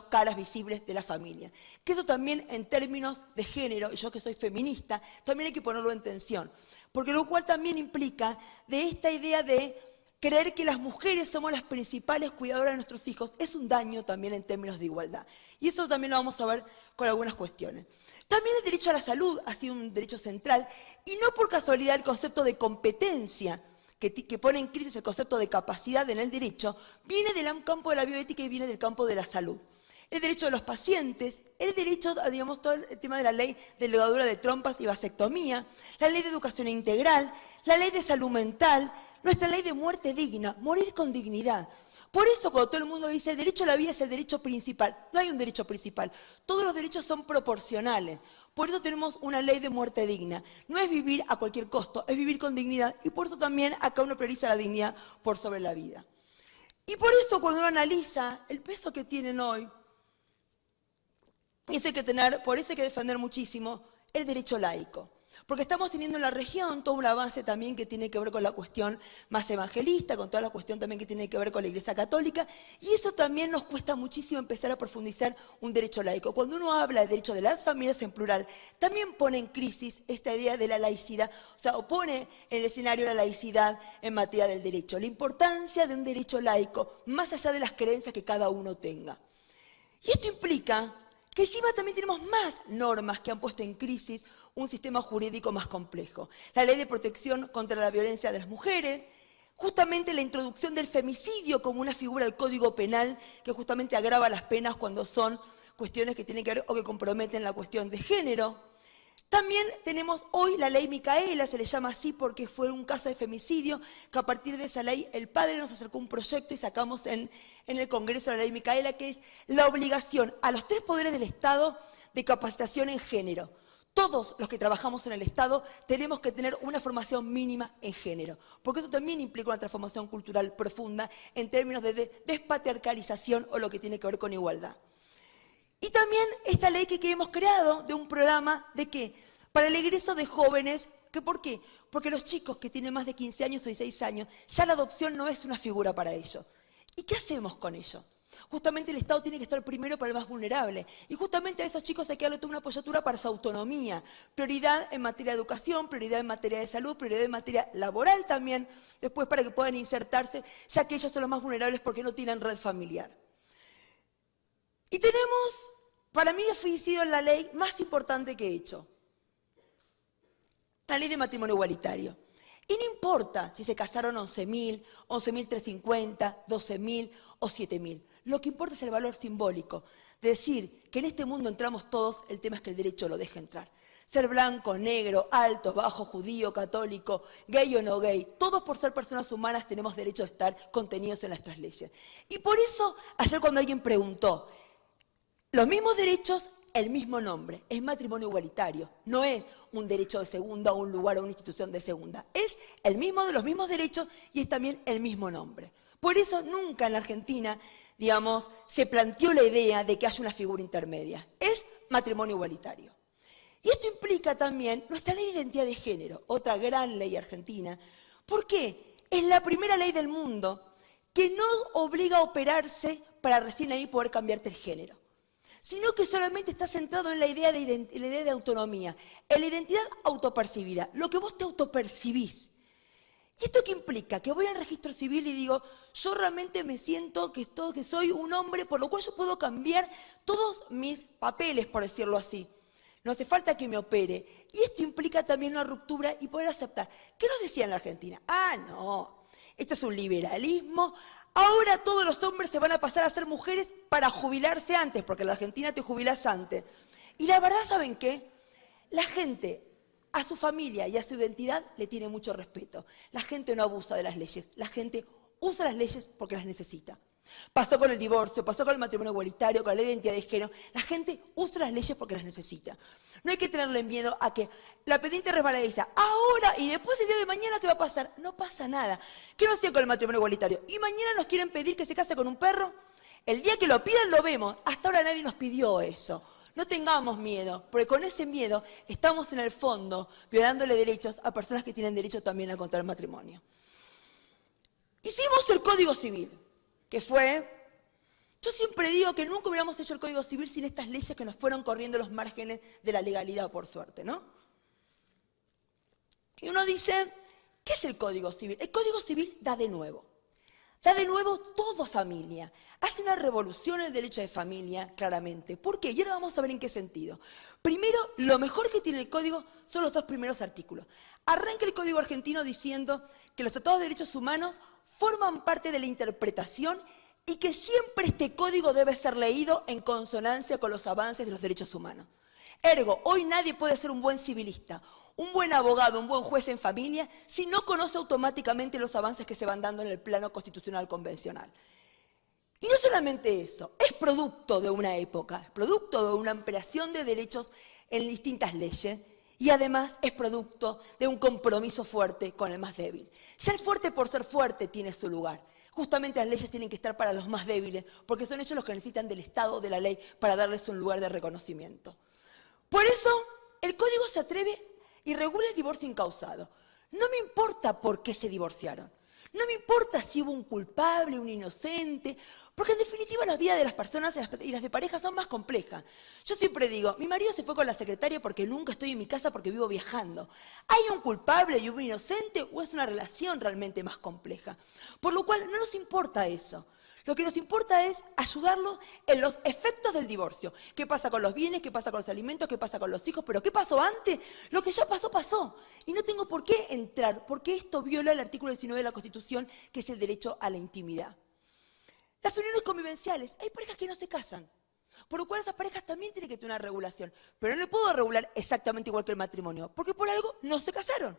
caras visibles de la familia. Que eso también en términos de género, y yo que soy feminista, también hay que ponerlo en tensión. Porque lo cual también implica de esta idea de creer que las mujeres somos las principales cuidadoras de nuestros hijos, es un daño también en términos de igualdad. Y eso también lo vamos a ver con algunas cuestiones. También el derecho a la salud ha sido un derecho central, y no por casualidad el concepto de competencia, que pone en crisis el concepto de capacidad en el derecho, viene del campo de la bioética y viene del campo de la salud. El derecho de los pacientes, el derecho, todo el tema de la ley de ligadura de trompas y vasectomía, la ley de educación integral, la ley de salud mental, nuestra ley de muerte digna, morir con dignidad. Por eso cuando todo el mundo dice el derecho a la vida es el derecho principal, no hay un derecho principal, todos los derechos son proporcionales. Por eso tenemos una ley de muerte digna. No es vivir a cualquier costo, es vivir con dignidad y por eso también acá uno prioriza la dignidad por sobre la vida. Y por eso cuando uno analiza el peso que tienen hoy, por eso hay que defender muchísimo el derecho laico. Porque estamos teniendo en la región todo un avance también que tiene que ver con la cuestión más evangelista, con toda la cuestión también que tiene que ver con la Iglesia Católica, y eso también nos cuesta muchísimo empezar a profundizar un derecho laico. Cuando uno habla de derecho de las familias en plural, también pone en crisis esta idea de la laicidad, o pone en el escenario la laicidad en materia del derecho, la importancia de un derecho laico, más allá de las creencias que cada uno tenga. Y esto implica que encima también tenemos más normas que han puesto en crisis un sistema jurídico más complejo. La ley de protección contra la violencia de las mujeres, justamente la introducción del femicidio como una figura del Código Penal que justamente agrava las penas cuando son cuestiones que tienen que ver o que comprometen la cuestión de género. También tenemos hoy la ley Micaela, se le llama así porque fue un caso de femicidio, que a partir de esa ley el padre nos acercó un proyecto y sacamos en el Congreso la ley Micaela, que es la obligación a los 3 poderes del Estado de capacitación en género. Todos los que trabajamos en el Estado tenemos que tener una formación mínima en género, porque eso también implica una transformación cultural profunda en términos de despatriarcalización o lo que tiene que ver con igualdad. Y también esta ley que hemos creado de un programa de ¿qué? Para el egreso de jóvenes, que ¿por qué? Porque los chicos que tienen más de 15 años o 16 años, ya la adopción no es una figura para ellos. ¿Y qué hacemos con ello? Justamente el Estado tiene que estar primero para el más vulnerable. Y justamente a esos chicos hay que darle toda una apoyatura para su autonomía. Prioridad en materia de educación, prioridad en materia de salud, prioridad en materia laboral también, después para que puedan insertarse, ya que ellos son los más vulnerables porque no tienen red familiar. Y tenemos, para mí ha sido la ley más importante que he hecho. La ley de matrimonio igualitario. Y no importa si se casaron 11.000, 11.350, 12.000 o 7.000. Lo que importa es el valor simbólico. De decir que en este mundo entramos todos, el tema es que el derecho lo deje entrar. Ser blanco, negro, alto, bajo, judío, católico, gay o no gay, todos por ser personas humanas tenemos derecho a estar contenidos en nuestras leyes. Y por eso, ayer cuando alguien preguntó, los mismos derechos, el mismo nombre, es matrimonio igualitario, no es un derecho de segunda o un lugar o una institución de segunda, es los mismos derechos y es también el mismo nombre. Por eso nunca en la Argentina, digamos, se planteó la idea de que haya una figura intermedia, es matrimonio igualitario. Y esto implica también nuestra ley de identidad de género, otra gran ley argentina. ¿Por qué? Es la primera ley del mundo que no obliga a operarse para recién ahí poder cambiarte el género, sino que solamente está centrado en la idea de autonomía, en la identidad autopercibida, lo que vos te autopercibís. ¿Y esto qué implica? Que voy al registro civil y digo, yo realmente me siento que soy un hombre, por lo cual yo puedo cambiar todos mis papeles, por decirlo así. No hace falta que me opere. Y esto implica también una ruptura y poder aceptar. ¿Qué nos decía en la Argentina? Ah, no, esto es un liberalismo. Ahora todos los hombres se van a pasar a ser mujeres para jubilarse antes, porque en la Argentina te jubilas antes. Y la verdad, ¿saben qué? La gente a su familia y a su identidad le tiene mucho respeto. La gente no abusa de las leyes, la gente usa las leyes porque las necesita. Pasó con el divorcio, pasó con el matrimonio igualitario, con la ley de identidad de género. La gente usa las leyes porque las necesita. No hay que tenerle miedo a que la pendiente resbaladiza ahora y después el día de mañana, ¿qué va a pasar? No pasa nada. ¿Qué no hacían con el matrimonio igualitario? ¿Y mañana nos quieren pedir que se case con un perro? El día que lo pidan lo vemos. Hasta ahora nadie nos pidió eso. No tengamos miedo, porque con ese miedo estamos en el fondo violándole derechos a personas que tienen derecho también a contraer matrimonio. Hicimos el Código Civil, que fue... Yo siempre digo que nunca hubiéramos hecho el Código Civil sin estas leyes que nos fueron corriendo los márgenes de la legalidad, por suerte, ¿no? Y uno dice, ¿qué es el Código Civil? El Código Civil da de nuevo. Da de nuevo todo familia. Hace una revolución en el derecho de familia, claramente. ¿Por qué? Y ahora vamos a ver en qué sentido. Primero, lo mejor que tiene el Código son los 2 primeros artículos. Arranca el Código argentino diciendo que los tratados de derechos humanos forman parte de la interpretación y que siempre este código debe ser leído en consonancia con los avances de los derechos humanos. Ergo, hoy nadie puede ser un buen civilista, un buen abogado, un buen juez en familia, si no conoce automáticamente los avances que se van dando en el plano constitucional convencional. Y no solamente eso, es producto de una época, es producto de una ampliación de derechos en distintas leyes y además es producto de un compromiso fuerte con el más débil. Ya el fuerte por ser fuerte tiene su lugar. Justamente las leyes tienen que estar para los más débiles, porque son ellos los que necesitan del Estado, de la ley, para darles un lugar de reconocimiento. Por eso, el Código se atreve y regula el divorcio incausado. No me importa por qué se divorciaron. No me importa si hubo un culpable, un inocente, porque en definitiva la vida de las personas y las de pareja son más complejas. Yo siempre digo, mi marido se fue con la secretaria porque nunca estoy en mi casa porque vivo viajando. ¿Hay un culpable y un inocente o es una relación realmente más compleja? Por lo cual no nos importa eso. Lo que nos importa es ayudarlos en los efectos del divorcio. ¿Qué pasa con los bienes? ¿Qué pasa con los alimentos? ¿Qué pasa con los hijos? ¿Pero qué pasó antes? Lo que ya pasó, pasó. Y no tengo por qué entrar, porque esto viola el artículo 19 de la Constitución, que es el derecho a la intimidad. Las uniones convivenciales. Hay parejas que no se casan, por lo cual esas parejas también tienen que tener una regulación. Pero no le puedo regular exactamente igual que el matrimonio, porque por algo no se casaron.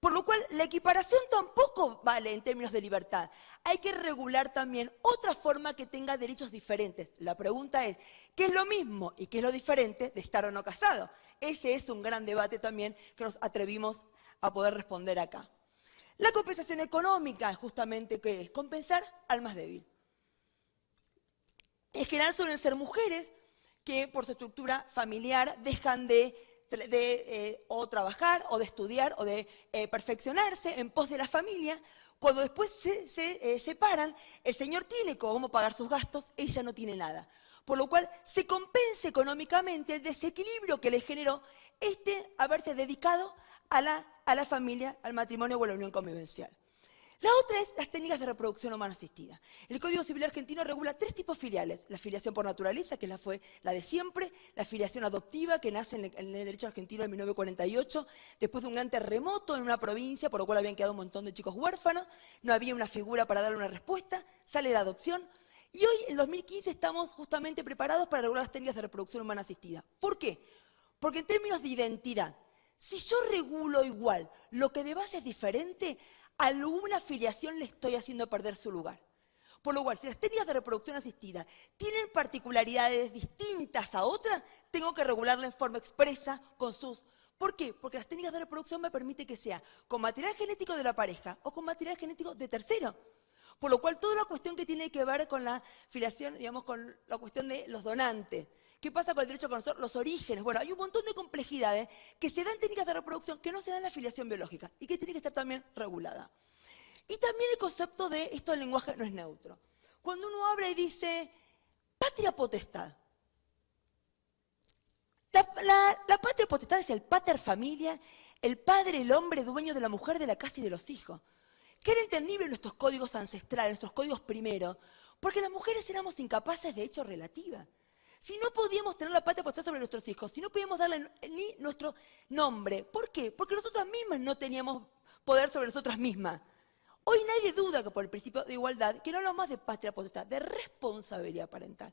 Por lo cual, la equiparación tampoco vale en términos de libertad. Hay que regular también otra forma que tenga derechos diferentes. La pregunta es, ¿qué es lo mismo y qué es lo diferente de estar o no casado? Ese es un gran debate también que nos atrevimos a poder responder acá. La compensación económica, justamente, ¿qué es? Compensar al más débil. En general suelen ser mujeres que por su estructura familiar dejan de o trabajar, o de estudiar, o de perfeccionarse en pos de la familia. Cuando después se separan, el señor tiene cómo pagar sus gastos, ella no tiene nada. Por lo cual se compensa económicamente el desequilibrio que le generó haberse dedicado a la familia, al matrimonio o a la unión convivencial. La otra es las técnicas de reproducción humana asistida. El Código Civil argentino regula 3 tipos filiales. La filiación por naturaleza, que fue la de siempre, la filiación adoptiva, que nace en el derecho argentino en 1948, después de un gran terremoto en una provincia, por lo cual habían quedado un montón de chicos huérfanos, no había una figura para darle una respuesta, sale la adopción, y hoy, en 2015, estamos justamente preparados para regular las técnicas de reproducción humana asistida. ¿Por qué? Porque en términos de identidad, si yo regulo igual, lo que de base es diferente, a alguna filiación le estoy haciendo perder su lugar. Por lo cual, si las técnicas de reproducción asistida tienen particularidades distintas a otras, tengo que regularla en forma expresa con sus... ¿Por qué? Porque las técnicas de reproducción me permiten que sea con material genético de la pareja o con material genético de tercero. Por lo cual, toda la cuestión que tiene que ver con la filiación, digamos, con la cuestión de los donantes. ¿Qué pasa con el derecho a conocer los orígenes? Bueno, hay un montón de complejidades que se dan en técnicas de reproducción que no se dan en la filiación biológica y que tiene que estar también regulada. Y también el concepto de esto del lenguaje no es neutro. Cuando uno habla y dice patria potestad. La patria potestad es el pater familia, el padre, el hombre, dueño de la mujer, de la casa y de los hijos. Que era entendible en nuestros códigos ancestrales, nuestros códigos primeros, porque las mujeres éramos incapaces de hecho relativa. Si no podíamos tener la patria potestad sobre nuestros hijos, si no podíamos darle ni nuestro nombre. ¿Por qué? Porque nosotras mismas no teníamos poder sobre nosotras mismas. Hoy nadie duda que por el principio de igualdad, que no hablamos más de patria potestad, de responsabilidad parental.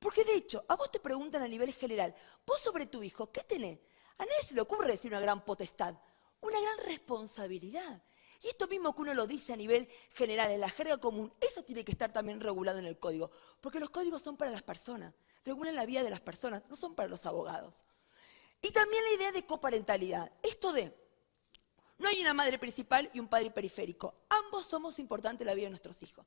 Porque de hecho, a vos te preguntan a nivel general, vos sobre tu hijo, ¿qué tenés? A nadie se le ocurre decir una gran potestad, una gran responsabilidad. Y esto mismo que uno lo dice a nivel general, en la jerga común, eso tiene que estar también regulado en el código. Porque los códigos son para las personas, regulan la vida de las personas, no son para los abogados. Y también la idea de coparentalidad. Esto de, no hay una madre principal y un padre periférico. Ambos somos importantes en la vida de nuestros hijos.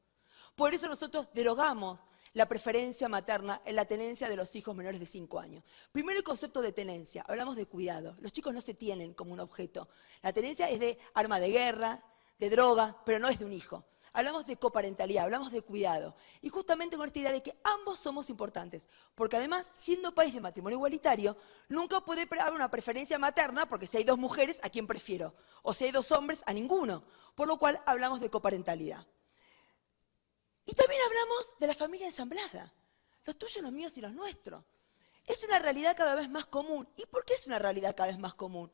Por eso nosotros derogamos la preferencia materna en la tenencia de los hijos menores de 5 años. Primero el concepto de tenencia, hablamos de cuidado. Los chicos no se tienen como un objeto. La tenencia es de arma de guerra, de droga, pero no es de un hijo. Hablamos de coparentalidad, hablamos de cuidado. Y justamente con esta idea de que ambos somos importantes. Porque además, siendo país de matrimonio igualitario, nunca puede haber una preferencia materna, porque si hay 2 mujeres, ¿a quién prefiero? O si hay 2 hombres, a ninguno. Por lo cual hablamos de coparentalidad. Y también hablamos de la familia ensamblada. Los tuyos, los míos y los nuestros. Es una realidad cada vez más común. ¿Y por qué es una realidad cada vez más común?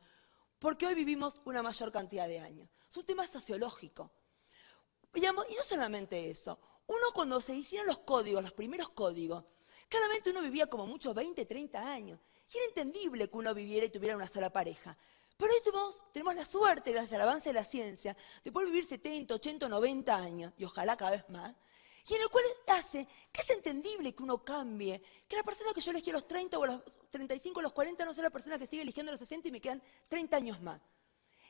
Porque hoy vivimos una mayor cantidad de años. Es un tema sociológico. Y no solamente eso. Uno cuando se hicieron los códigos, los primeros códigos, claramente uno vivía como mucho 20, 30 años. Y era entendible que uno viviera y tuviera una sola pareja. Pero hoy tenemos la suerte, gracias al avance de la ciencia, de poder vivir 70, 80, 90 años, y ojalá cada vez más, y en el cual hace que es entendible que uno cambie, que la persona que yo elegí a los 30 o a los 35 o a los 40 no sea la persona que sigue eligiendo a los 60 y me quedan 30 años más.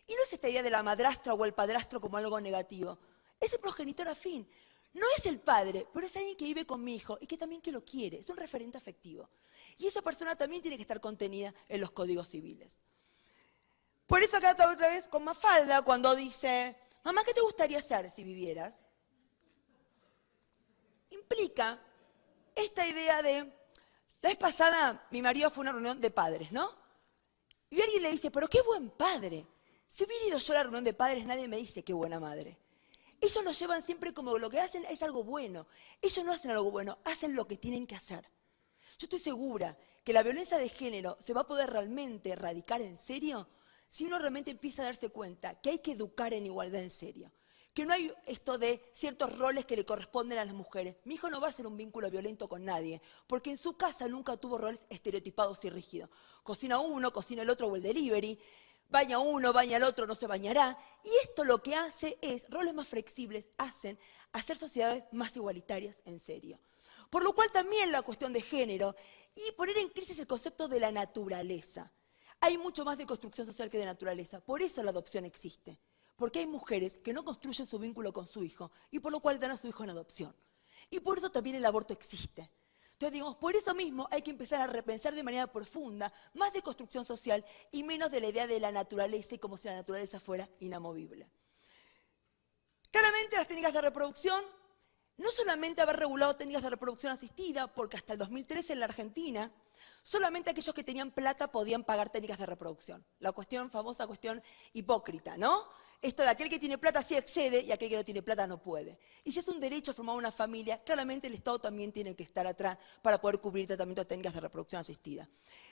Y no es esta idea de la madrastra o el padrastro como algo negativo, es el progenitor afín. No es el padre, pero es alguien que vive con mi hijo y que también que lo quiere, es un referente afectivo. Y esa persona también tiene que estar contenida en los códigos civiles. Por eso acá otra vez con Mafalda cuando dice, mamá, ¿qué te gustaría hacer si vivieras? Implica esta idea de, la vez pasada mi marido fue a una reunión de padres, ¿no? Y alguien le dice, pero qué buen padre. Si hubiera ido yo a la reunión de padres, nadie me dice qué buena madre. ellos lo llevan siempre como lo que hacen es algo bueno. Ellos no hacen algo bueno, hacen lo que tienen que hacer. Yo estoy segura que la violencia de género se va a poder realmente erradicar en serio si uno realmente empieza a darse cuenta que hay que educar en igualdad en serio. Que no hay esto de ciertos roles que le corresponden a las mujeres. Mi hijo no va a ser un vínculo violento con nadie, porque en su casa nunca tuvo roles estereotipados y rígidos. Cocina uno, cocina el otro o el delivery, baña uno, baña el otro, no se bañará. Y esto lo que hace es, roles más flexibles hacen hacer sociedades más igualitarias en serio. Por lo cual también la cuestión de género y poner en crisis el concepto de la naturaleza. Hay mucho más de construcción social que de naturaleza, por eso la adopción existe. Porque hay mujeres que no construyen su vínculo con su hijo y por lo cual dan a su hijo en adopción. Y por eso también el aborto existe. Entonces, digamos, por eso mismo hay que empezar a repensar de manera profunda, más de construcción social y menos de la idea de la naturaleza y como si la naturaleza fuera inamovible. Claramente las técnicas de reproducción, no solamente haber regulado técnicas de reproducción asistida, porque hasta el 2013 en la Argentina, solamente aquellos que tenían plata podían pagar técnicas de reproducción. La famosa cuestión hipócrita, ¿no? Esto de aquel que tiene plata sí accede y aquel que no tiene plata no puede. Y si es un derecho formar una familia, claramente el Estado también tiene que estar atrás para poder cubrir tratamientos de técnicas de reproducción asistida.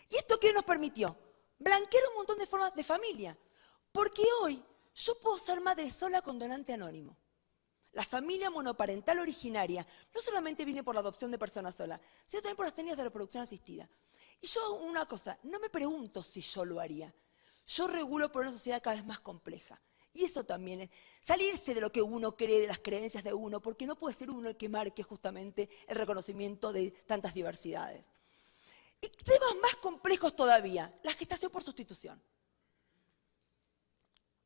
¿Y esto qué nos permitió? Blanquear un montón de formas de familia. Porque hoy yo puedo ser madre sola con donante anónimo. La familia monoparental originaria no solamente viene por la adopción de personas solas, sino también por las técnicas de reproducción asistida. Y yo una cosa, no me pregunto si yo lo haría. Yo regulo por una sociedad cada vez más compleja. Y eso también es salirse de lo que uno cree, de las creencias de uno, porque no puede ser uno el que marque justamente el reconocimiento de tantas diversidades. Y temas más complejos todavía, la gestación por sustitución.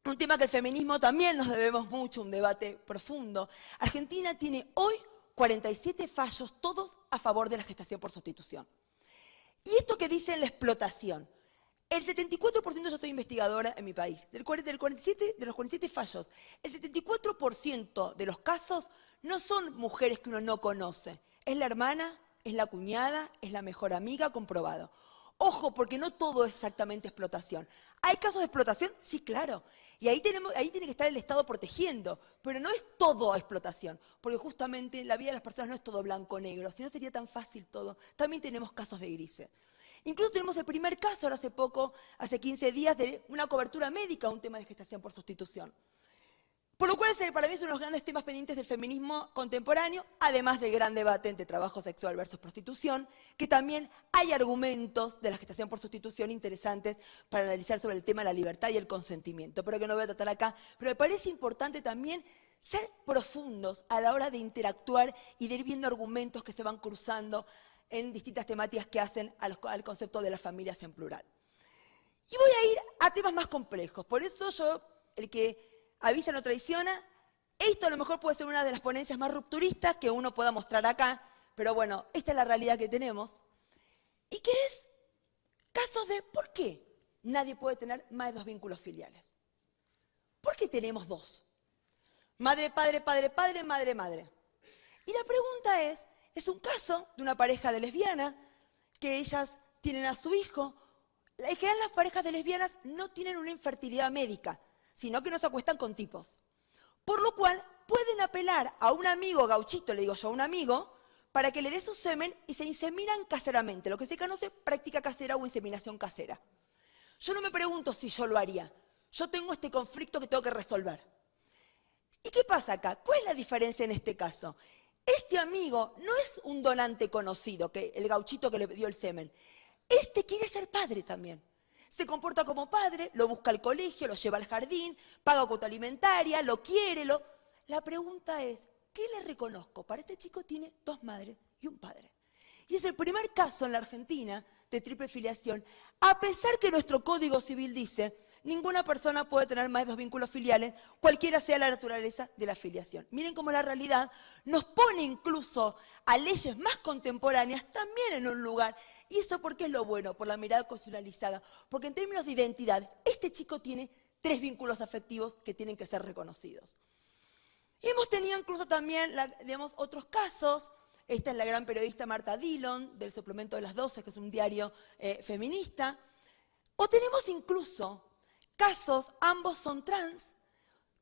Un tema que el feminismo también nos debemos mucho, un debate profundo. Argentina tiene hoy 47 fallos, todos a favor de la gestación por sustitución. Y esto que dice la explotación. El 74%, yo soy investigadora en mi país, de los 47 fallos, el 74% de los casos no son mujeres que uno no conoce. Es la hermana, es la cuñada, es la mejor amiga, comprobado. Ojo, porque no todo es exactamente explotación. ¿Hay casos de explotación? Sí, claro. Y ahí tiene que estar el Estado protegiendo, pero no es todo explotación, porque justamente la vida de las personas no es todo blanco o negro, si no sería tan fácil todo. También tenemos casos de grises. Incluso tenemos el primer caso, ahora hace poco, hace 15 días, de una cobertura médica, un tema de gestación por sustitución. Por lo cual, para mí es uno de los grandes temas pendientes del feminismo contemporáneo, además del gran debate entre trabajo sexual versus prostitución, que también hay argumentos de la gestación por sustitución interesantes para analizar sobre el tema de la libertad y el consentimiento, pero que no voy a tratar acá. Pero me parece importante también ser profundos a la hora de interactuar y de ir viendo argumentos que se van cruzando en distintas temáticas que hacen al concepto de las familias en plural. Y voy a ir a temas más complejos, por eso yo, el que avisa no traiciona, esto a lo mejor puede ser una de las ponencias más rupturistas que uno pueda mostrar acá, pero bueno, esta es la realidad que tenemos, y que es casos de por qué nadie puede tener más de 2 vínculos filiales. ¿Por qué tenemos 2? Madre, padre, padre, padre, madre, madre. Y la pregunta es un caso de una pareja de lesbianas que ellas tienen a su hijo. En general las parejas de lesbianas no tienen una infertilidad médica, sino que no se acuestan con tipos. Por lo cual pueden apelar a un amigo gauchito, le digo yo a un amigo, para que le dé su semen y se inseminan caseramente, lo que se conoce práctica casera o inseminación casera. Yo no me pregunto si yo lo haría, yo tengo este conflicto que tengo que resolver. ¿Y qué pasa acá? ¿Cuál es la diferencia en este caso? Este amigo no es un donante conocido, que el gauchito que le dio el semen. Este quiere ser padre también. Se comporta como padre, lo busca al colegio, lo lleva al jardín, paga cuota alimentaria, lo quiere. La pregunta es, ¿qué le reconozco? Para este chico tiene 2 madres y un padre. Y es el primer caso en la Argentina de triple filiación, a pesar que nuestro Código Civil dice ninguna persona puede tener más de 2 vínculos filiales, cualquiera sea la naturaleza de la filiación. Miren cómo la realidad nos pone incluso a leyes más contemporáneas también en un lugar. ¿Y eso por qué es lo bueno? Por la mirada constitucionalizada. Porque en términos de identidad, este chico tiene 3 vínculos afectivos que tienen que ser reconocidos. Y hemos tenido incluso también, digamos, otros casos. Esta es la gran periodista Marta Dillon, del Suplemento de las 12, que es un diario feminista. O tenemos incluso casos, ambos son trans,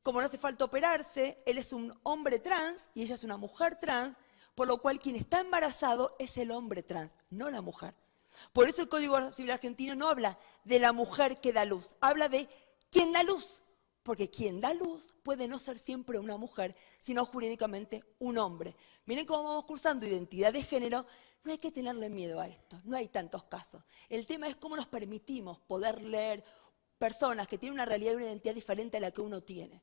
como no hace falta operarse, él es un hombre trans y ella es una mujer trans, por lo cual quien está embarazado es el hombre trans, no la mujer. Por eso el Código Civil argentino no habla de la mujer que da luz, habla de quien da luz, porque quien da luz puede no ser siempre una mujer, sino jurídicamente un hombre. Miren cómo vamos cursando identidad de género, no hay que tenerle miedo a esto, no hay tantos casos. El tema es cómo nos permitimos poder leer personas que tienen una realidad y una identidad diferente a la que uno tiene.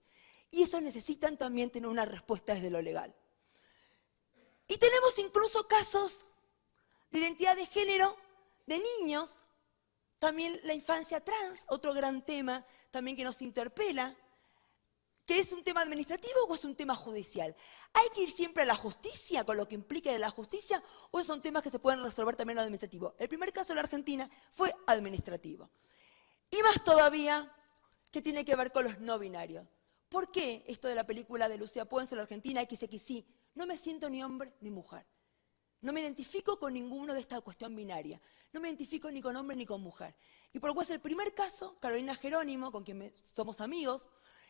Y eso necesitan también tener una respuesta desde lo legal. Y tenemos incluso casos de identidad de género de niños, también la infancia trans, otro gran tema también que nos interpela, que es un tema administrativo o es un tema judicial. ¿Hay que ir siempre a la justicia con lo que implica de la justicia o son temas que se pueden resolver también en lo administrativo? El primer caso de la Argentina fue administrativo. Y más todavía que tiene que ver con los no binarios. ¿Por qué esto de la película de Lucía Puenzo en la Argentina, XXI? No me siento ni hombre ni mujer. No me identifico con ninguno de esta cuestión binaria. No me identifico ni con hombre ni con mujer. Y por lo cual es el primer caso, Carolina Jerónimo, con quien somos amigos,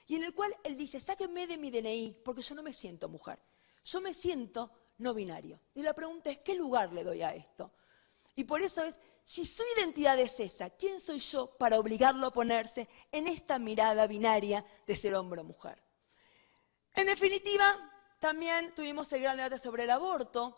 y en el cual él dice, sáquenme de mi DNI, porque yo no me siento mujer. Yo me siento no binario. Y la pregunta es, ¿qué lugar le doy a esto? Y por eso es, si su identidad es esa, ¿quién soy yo para obligarlo a ponerse en esta mirada binaria de ser hombre o mujer? En definitiva, también tuvimos el gran debate sobre el aborto,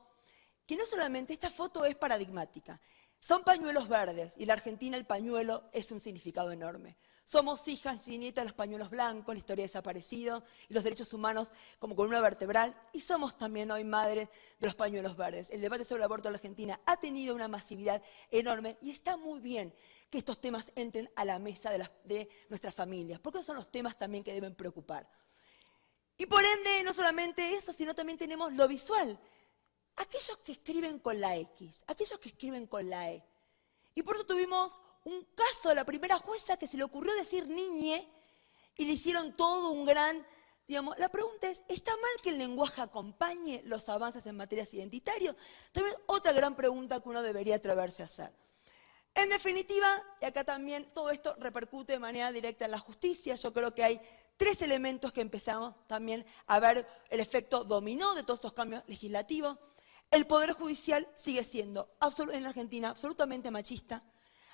que no solamente esta foto es paradigmática, son pañuelos verdes, y en la Argentina el pañuelo es un significado enorme. Somos hijas y nietas de los pañuelos blancos, la historia de desaparecidos y los derechos humanos como columna vertebral, y somos también hoy madres de los pañuelos verdes. El debate sobre el aborto en la Argentina ha tenido una masividad enorme y está muy bien que estos temas entren a la mesa de nuestras familias, porque son los temas también que deben preocupar. Y por ende, no solamente eso, sino también tenemos lo visual. Aquellos que escriben con la X, aquellos que escriben con la E. Y por eso tuvimos un caso de la primera jueza que se le ocurrió decir niñe y le hicieron todo un gran, digamos, la pregunta es, ¿está mal que el lenguaje acompañe los avances en materias identitarias? También otra gran pregunta que uno debería atreverse a hacer. En definitiva, y acá también todo esto repercute de manera directa en la justicia, yo creo que hay 3 elementos que empezamos también a ver el efecto dominó de todos estos cambios legislativos. El Poder Judicial sigue siendo en la Argentina absolutamente machista,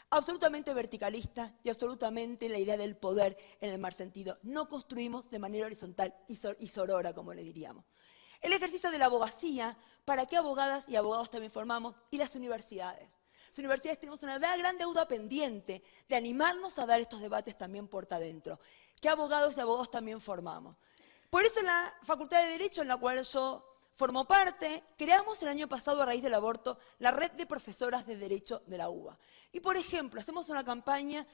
absolutamente verticalista y absolutamente la idea del poder en el mal sentido. No construimos de manera horizontal y sorora, como le diríamos. El ejercicio de la abogacía, ¿para qué abogadas y abogados también formamos? Y las universidades. Las universidades tenemos una gran deuda pendiente de animarnos a dar estos debates también puerta adentro. ¿Qué abogados y abogados también formamos? Por eso en la Facultad de Derecho, en la cual yo formo parte, creamos el año pasado a raíz del aborto la red de profesoras de Derecho de la UBA. Y por ejemplo, hacemos una campaña,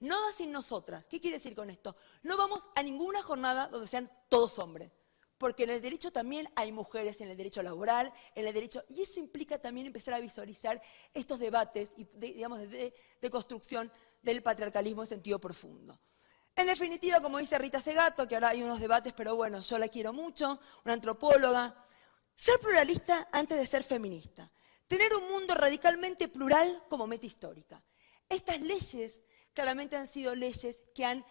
Nodas sin nosotras. ¿Qué quiere decir con esto? No vamos a ninguna jornada donde sean todos hombres, porque en el derecho también hay mujeres, en el derecho laboral, en el derecho, y eso implica también empezar a visualizar estos debates y de construcción del patriarcalismo en sentido profundo. En definitiva, como dice Rita Segato, que ahora hay unos debates, pero bueno, yo la quiero mucho, una antropóloga, ser pluralista antes de ser feminista. Tener un mundo radicalmente plural como meta histórica. Estas leyes claramente han sido leyes que han,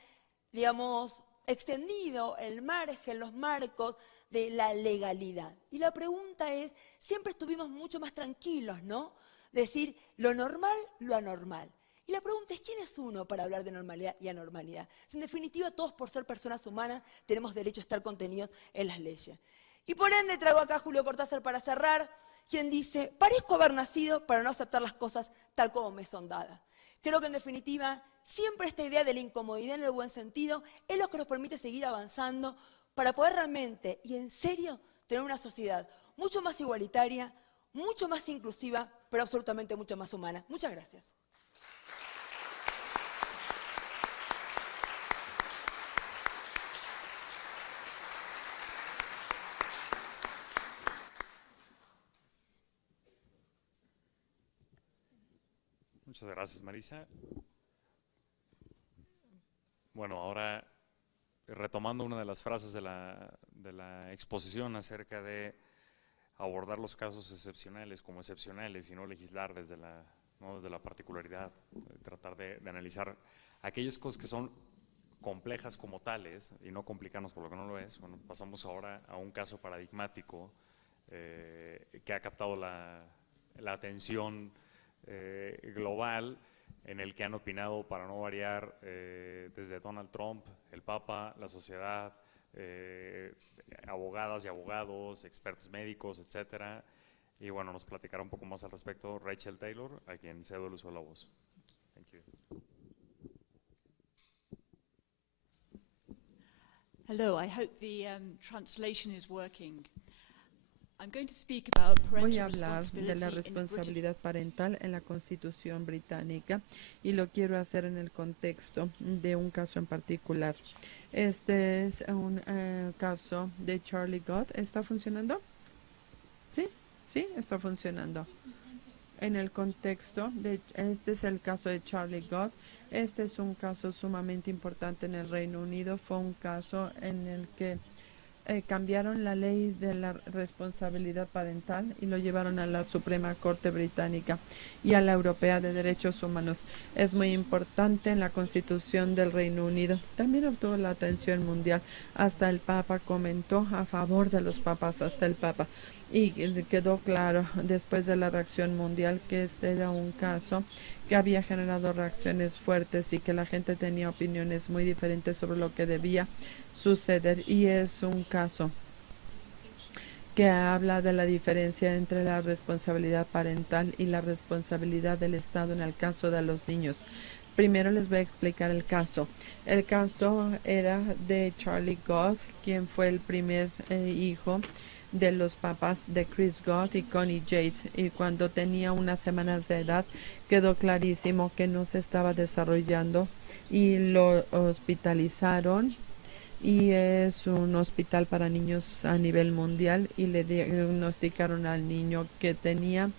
digamos, extendido el margen, los marcos de la legalidad. Y la pregunta es, siempre estuvimos mucho más tranquilos, ¿no? Decir lo normal, lo anormal. Y la pregunta es, ¿quién es uno para hablar de normalidad y anormalidad? En definitiva, todos por ser personas humanas tenemos derecho a estar contenidos en las leyes. Y por ende traigo acá a Julio Cortázar para cerrar, quien dice, parezco haber nacido para no aceptar las cosas tal como me son dadas. Creo que en definitiva, siempre esta idea de la incomodidad en el buen sentido es lo que nos permite seguir avanzando para poder realmente y en serio tener una sociedad mucho más igualitaria, mucho más inclusiva, pero absolutamente mucho más humana. Muchas gracias. Muchas gracias, Marisa. Bueno, ahora retomando una de las frases de la exposición acerca de abordar los casos excepcionales como excepcionales y no legislar desde la particularidad, tratar de analizar aquellas cosas que son complejas como tales y no complicarnos por lo que no lo es. Bueno, pasamos ahora a un caso paradigmático que ha captado la atención global, en el que han opinado, para no variar, desde Donald Trump, el Papa, la sociedad, abogadas y abogados, expertos médicos, etcétera. Y bueno, nos platicará un poco más al respecto Rachel Taylor, a quien cedo el uso de la voz. Thank you. Hello, I hope the translation is working. I'm going to speak about Voy parental a hablar de la responsibility in the responsabilidad parental en la Constitución británica y lo quiero hacer en el contexto de un caso en particular. Este es un caso de Charlie Gott. ¿Está funcionando? ¿Sí? Sí, está funcionando. En el contexto de este es el caso de Charlie Gott. Este es un caso sumamente importante en el Reino Unido. Fue un caso en el que cambiaron la ley de la responsabilidad parental y lo llevaron a la Suprema Corte Británica y a la Europea de Derechos Humanos. Es muy importante en la Constitución del Reino Unido. También obtuvo la atención mundial. Hasta el Papa comentó a favor de los papás, hasta el Papa. Y quedó claro después de la reacción mundial que este era un caso que había generado reacciones fuertes y que la gente tenía opiniones muy diferentes sobre lo que debía suceder, y es un caso que habla de la diferencia entre la responsabilidad parental y la responsabilidad del Estado en el caso de los niños. Primero les voy a explicar el caso. El caso era de Charlie Gott, quien fue el primer hijo de los papás de Chris Gott y Connie Yates, y cuando tenía unas semanas de edad quedó clarísimo que no se estaba desarrollando y lo hospitalizaron, y es un hospital para niños a nivel mundial, y le diagnosticaron al niño que tenía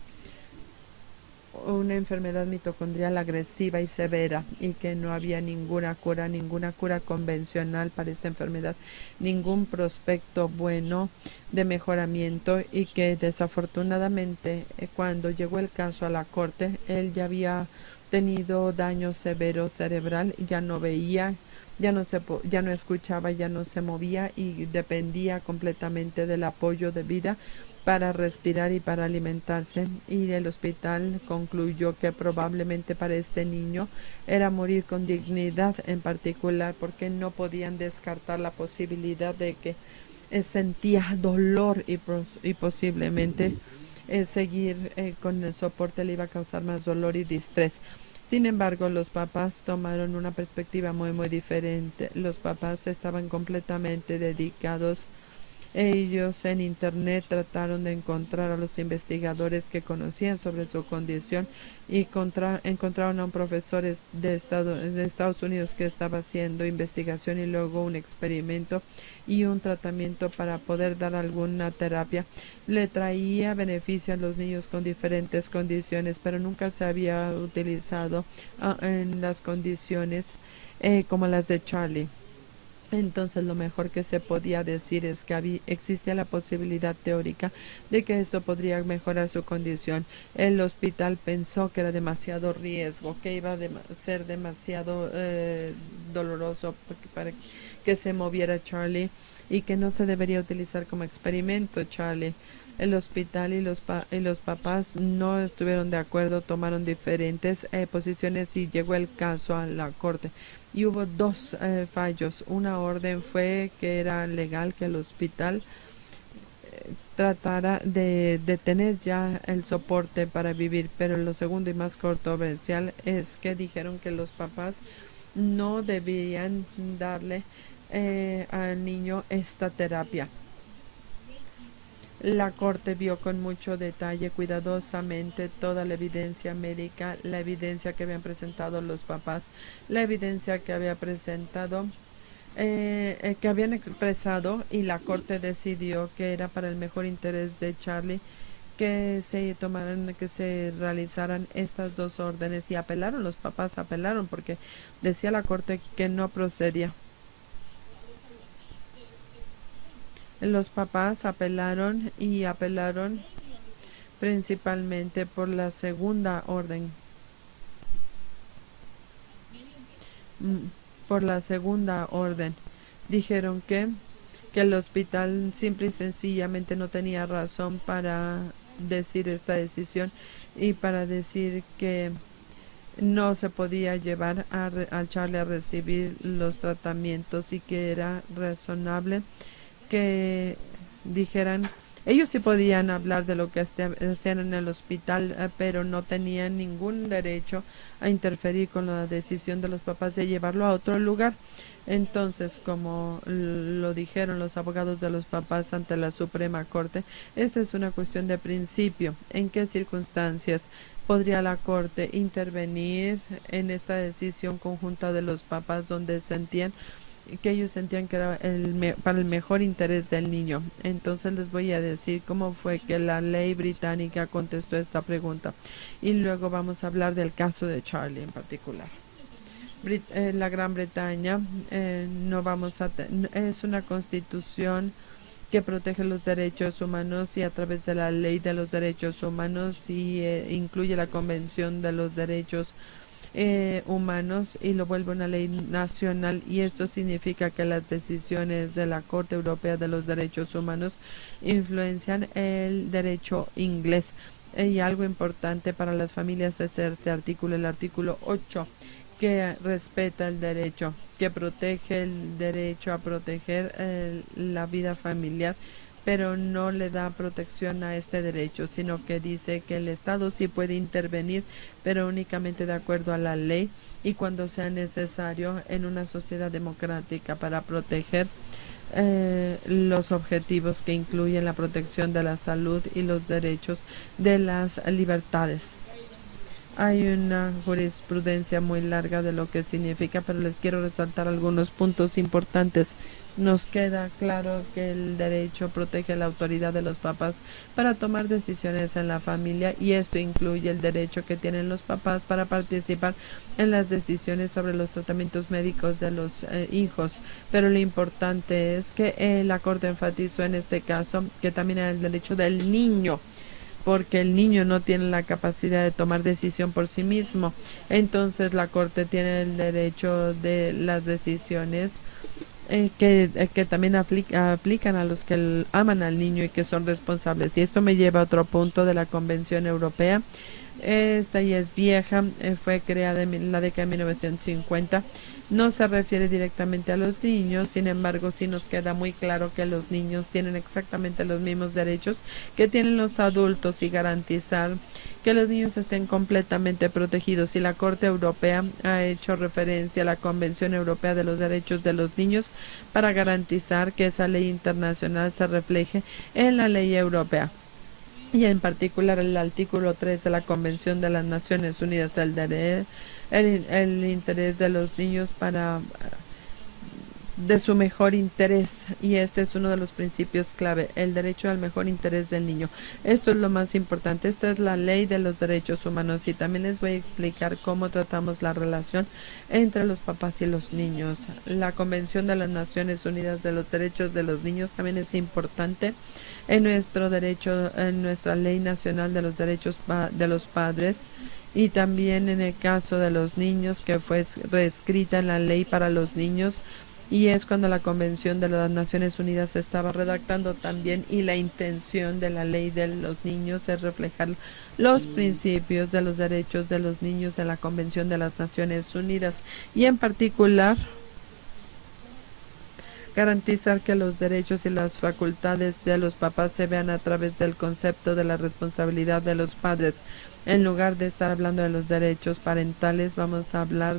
una enfermedad mitocondrial agresiva y severa y que no había ninguna cura convencional para esta enfermedad, ningún prospecto bueno de mejoramiento, y que desafortunadamente cuando llegó el caso a la corte, él ya había tenido daño severo cerebral, ya no veía, ya no escuchaba, ya no se movía y dependía completamente del apoyo de vida para respirar y para alimentarse, y el hospital concluyó que probablemente para este niño era morir con dignidad, en particular porque no podían descartar la posibilidad de que sentía dolor y posiblemente seguir con el soporte le iba a causar más dolor y distrés. Sin embargo, los papás tomaron una perspectiva muy diferente. Los papás estaban completamente dedicados. Ellos en internet trataron de encontrar a los investigadores que conocían sobre su condición y encontraron a un profesor de Estados Unidos que estaba haciendo investigación y luego un experimento y un tratamiento para poder dar alguna terapia. Le traía beneficio a los niños con diferentes condiciones, pero nunca se había utilizado en las condiciones como las de Charlie. Entonces lo mejor que se podía decir es que existía la posibilidad teórica de que esto podría mejorar su condición. El hospital pensó que era demasiado riesgo, que iba a ser demasiado doloroso para que se moviera Charlie, y que no se debería utilizar como experimento Charlie. El hospital y los papás no estuvieron de acuerdo, tomaron diferentes posiciones y llegó el caso a la corte. Y hubo dos fallos. Una orden fue que era legal que el hospital tratara de tener ya el soporte para vivir, pero lo segundo y más controversial es que dijeron que los papás no debían darle al niño esta terapia. La corte vio con mucho detalle, cuidadosamente, toda la evidencia médica, la evidencia que habían presentado los papás, la evidencia que había presentado, que habían expresado, y la corte decidió que era para el mejor interés de Charlie que se realizaran estas dos órdenes, y apelaron, los papás apelaron porque decía la corte que no procedía. Los papás apelaron y apelaron principalmente por la segunda orden. por la segunda orden. Dijeron que el hospital simple y sencillamente no tenía razón para decir esta decisión y para decir que no se podía llevar al Charlie a recibir los tratamientos y que era razonable que dijeran, ellos sí podían hablar de lo que hacían en el hospital, pero no tenían ningún derecho a interferir con la decisión de los papás de llevarlo a otro lugar. Entonces, como lo dijeron los abogados de los papás ante la Suprema Corte, esta es una cuestión de principio. ¿En qué circunstancias podría la Corte intervenir en esta decisión conjunta de los papás donde sentían que ellos sentían que era para el mejor interés del niño? Entonces les voy a decir cómo fue que la ley británica contestó esta pregunta y luego vamos a hablar del caso de Charlie en particular. La Gran Bretaña es una constitución que protege los derechos humanos y a través de la ley de los derechos humanos y incluye la Convención de los Derechos Humanos y lo vuelve una ley nacional, y esto significa que las decisiones de la Corte Europea de los Derechos Humanos influencian el derecho inglés. Y algo importante para las familias es este artículo, el artículo 8, que respeta el derecho, que protege el derecho a proteger la vida familiar, pero no le da protección a este derecho, sino que dice que el Estado sí puede intervenir, pero únicamente de acuerdo a la ley y cuando sea necesario en una sociedad democrática para proteger los objetivos que incluyen la protección de la salud y los derechos de las libertades. Hay una jurisprudencia muy larga de lo que significa, pero les quiero resaltar algunos puntos importantes. Nos queda claro que el derecho protege la autoridad de los papás para tomar decisiones en la familia, y esto incluye el derecho que tienen los papás para participar en las decisiones sobre los tratamientos médicos de los hijos. Pero lo importante es que la Corte enfatizó en este caso que también hay el derecho del niño, porque el niño no tiene la capacidad de tomar decisión por sí mismo. Entonces la Corte tiene el derecho de las decisiones que también aplican a los que aman al niño y que son responsables. Y esto me lleva a otro punto de la Convención Europea. Esta ya es vieja, fue creada en la década de 1950. No se refiere directamente a los niños, sin embargo, sí nos queda muy claro que los niños tienen exactamente los mismos derechos que tienen los adultos y garantizar que los niños estén completamente protegidos. Y la Corte Europea ha hecho referencia a la Convención Europea de los Derechos de los Niños para garantizar que esa ley internacional se refleje en la ley europea. Y en particular el artículo 3 de la Convención de las Naciones Unidas, el interés de los niños de su mejor interés, y este es uno de los principios clave, el derecho al mejor interés del niño. Esto es lo más importante. Esta es la ley de los derechos humanos, y también les voy a explicar cómo tratamos la relación entre los papás y los niños. La Convención de las Naciones Unidas de los Derechos de los Niños también es importante en nuestro derecho, en nuestra ley nacional de los derechos de los padres, y también en el caso de los niños, que fue reescrita en la ley para los niños, y es cuando la Convención de las Naciones Unidas se estaba redactando también, y la intención de la ley de los niños es reflejar los principios de los derechos de los niños en la Convención de las Naciones Unidas, y en particular garantizar que los derechos y las facultades de los papás se vean a través del concepto de la responsabilidad de los padres. En lugar de estar hablando de los derechos parentales, vamos a hablar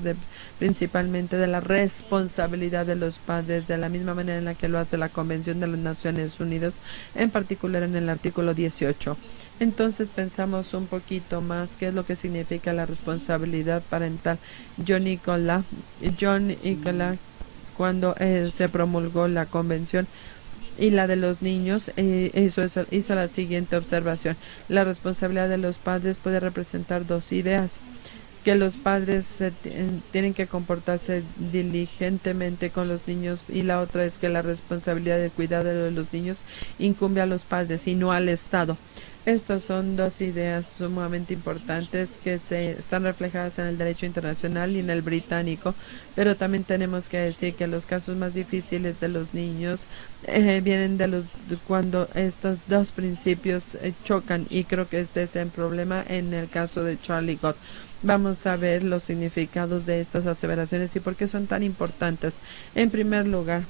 principalmente de la responsabilidad de los padres, de la misma manera en la que lo hace la Convención de las Naciones Unidas, en particular en el artículo 18. Entonces pensamos un poquito más qué es lo que significa la responsabilidad parental. John Nicola, cuando se promulgó la Convención y la de los niños, hizo la siguiente observación: la responsabilidad de los padres puede representar dos ideas, que los padres tienen que comportarse diligentemente con los niños, y la otra es que la responsabilidad de cuidado de los niños incumbe a los padres y no al Estado. Estas son dos ideas sumamente importantes que se están reflejadas en el derecho internacional y en el británico, pero también tenemos que decir que los casos más difíciles de los niños vienen de cuando estos dos principios chocan, y creo que este es el problema en el caso de Charlie Gott. Vamos a ver los significados de estas aseveraciones y por qué son tan importantes. En primer lugar,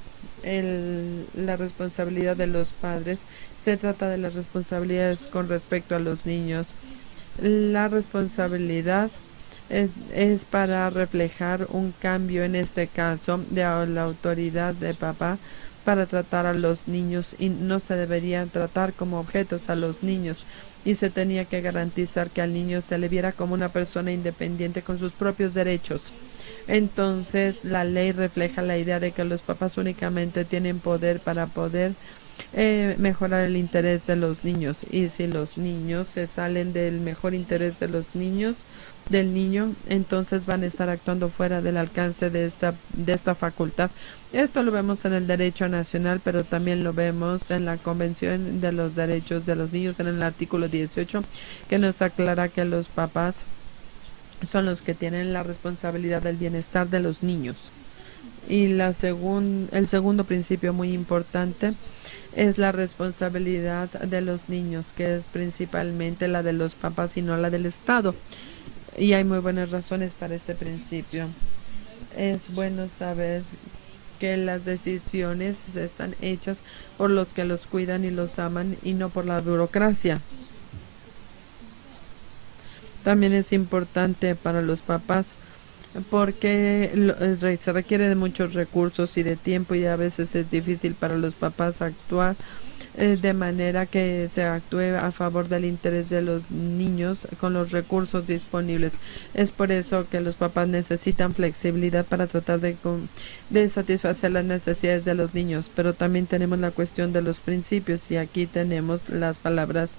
la responsabilidad de los padres. Se trata de las responsabilidades con respecto a los niños. La responsabilidad es para reflejar un cambio, en este caso, de la autoridad de papá para tratar a los niños, y no se deberían tratar como objetos a los niños, y se tenía que garantizar que al niño se le viera como una persona independiente con sus propios derechos. Entonces, la ley refleja la idea de que los papás únicamente tienen poder para poder mejorar el interés de los niños, y si los niños se salen del mejor interés de los niños, del niño, entonces van a estar actuando fuera del alcance de esta facultad. Esto lo vemos en el derecho nacional, pero también lo vemos en la Convención de los Derechos de los Niños, en el artículo 18, que nos aclara que los papás son los que tienen la responsabilidad del bienestar de los niños. Y el segundo principio muy importante es la responsabilidad de los niños, que es principalmente la de los papás y no la del Estado. Y hay muy buenas razones para este principio. Es bueno saber que las decisiones están hechas por los que los cuidan y los aman, y no por la burocracia. También es importante para los papás porque se requiere de muchos recursos y de tiempo, y a veces es difícil para los papás actuar de manera que se actúe a favor del interés de los niños con los recursos disponibles. Es por eso que los papás necesitan flexibilidad para tratar de satisfacer las necesidades de los niños, pero también tenemos la cuestión de los principios, y aquí tenemos las palabras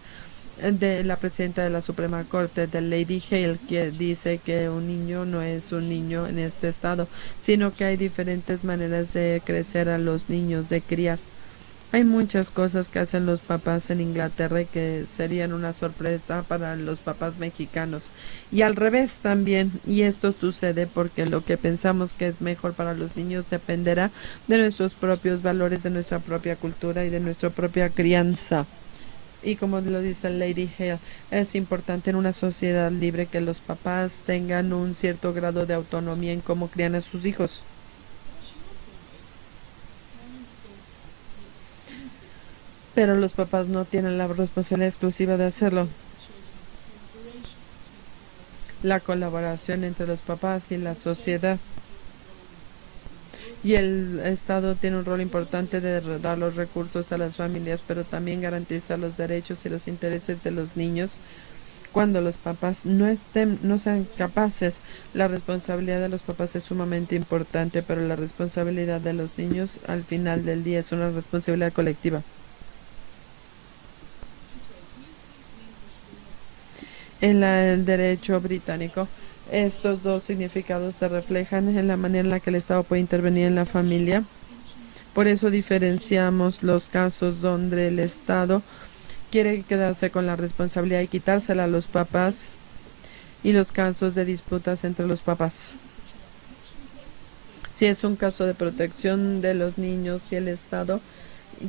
de la presidenta de la Suprema Corte, de Lady Hale, que dice que un niño no es un niño en este estado, sino que hay diferentes maneras de crecer a los niños, de criar. Hay muchas cosas que hacen los papás en Inglaterra que serían una sorpresa para los papás mexicanos. Y al revés también, y esto sucede porque lo que pensamos que es mejor para los niños dependerá de nuestros propios valores, de nuestra propia cultura y de nuestra propia crianza. Y como lo dice Lady Hale, es importante en una sociedad libre que los papás tengan un cierto grado de autonomía en cómo crían a sus hijos. Pero los papás no tienen la responsabilidad exclusiva de hacerlo. La colaboración entre los papás y la sociedad y el Estado tiene un rol importante de dar los recursos a las familias, pero también garantizar los derechos y los intereses de los niños. Cuando los papás no sean capaces, la responsabilidad de los papás es sumamente importante, pero la responsabilidad de los niños al final del día es una responsabilidad colectiva. En el derecho británico, estos dos significados se reflejan en la manera en la que el Estado puede intervenir en la familia. Por eso diferenciamos los casos donde el Estado quiere quedarse con la responsabilidad y quitársela a los papás, y los casos de disputas entre los papás. Si es un caso de protección de los niños y el Estado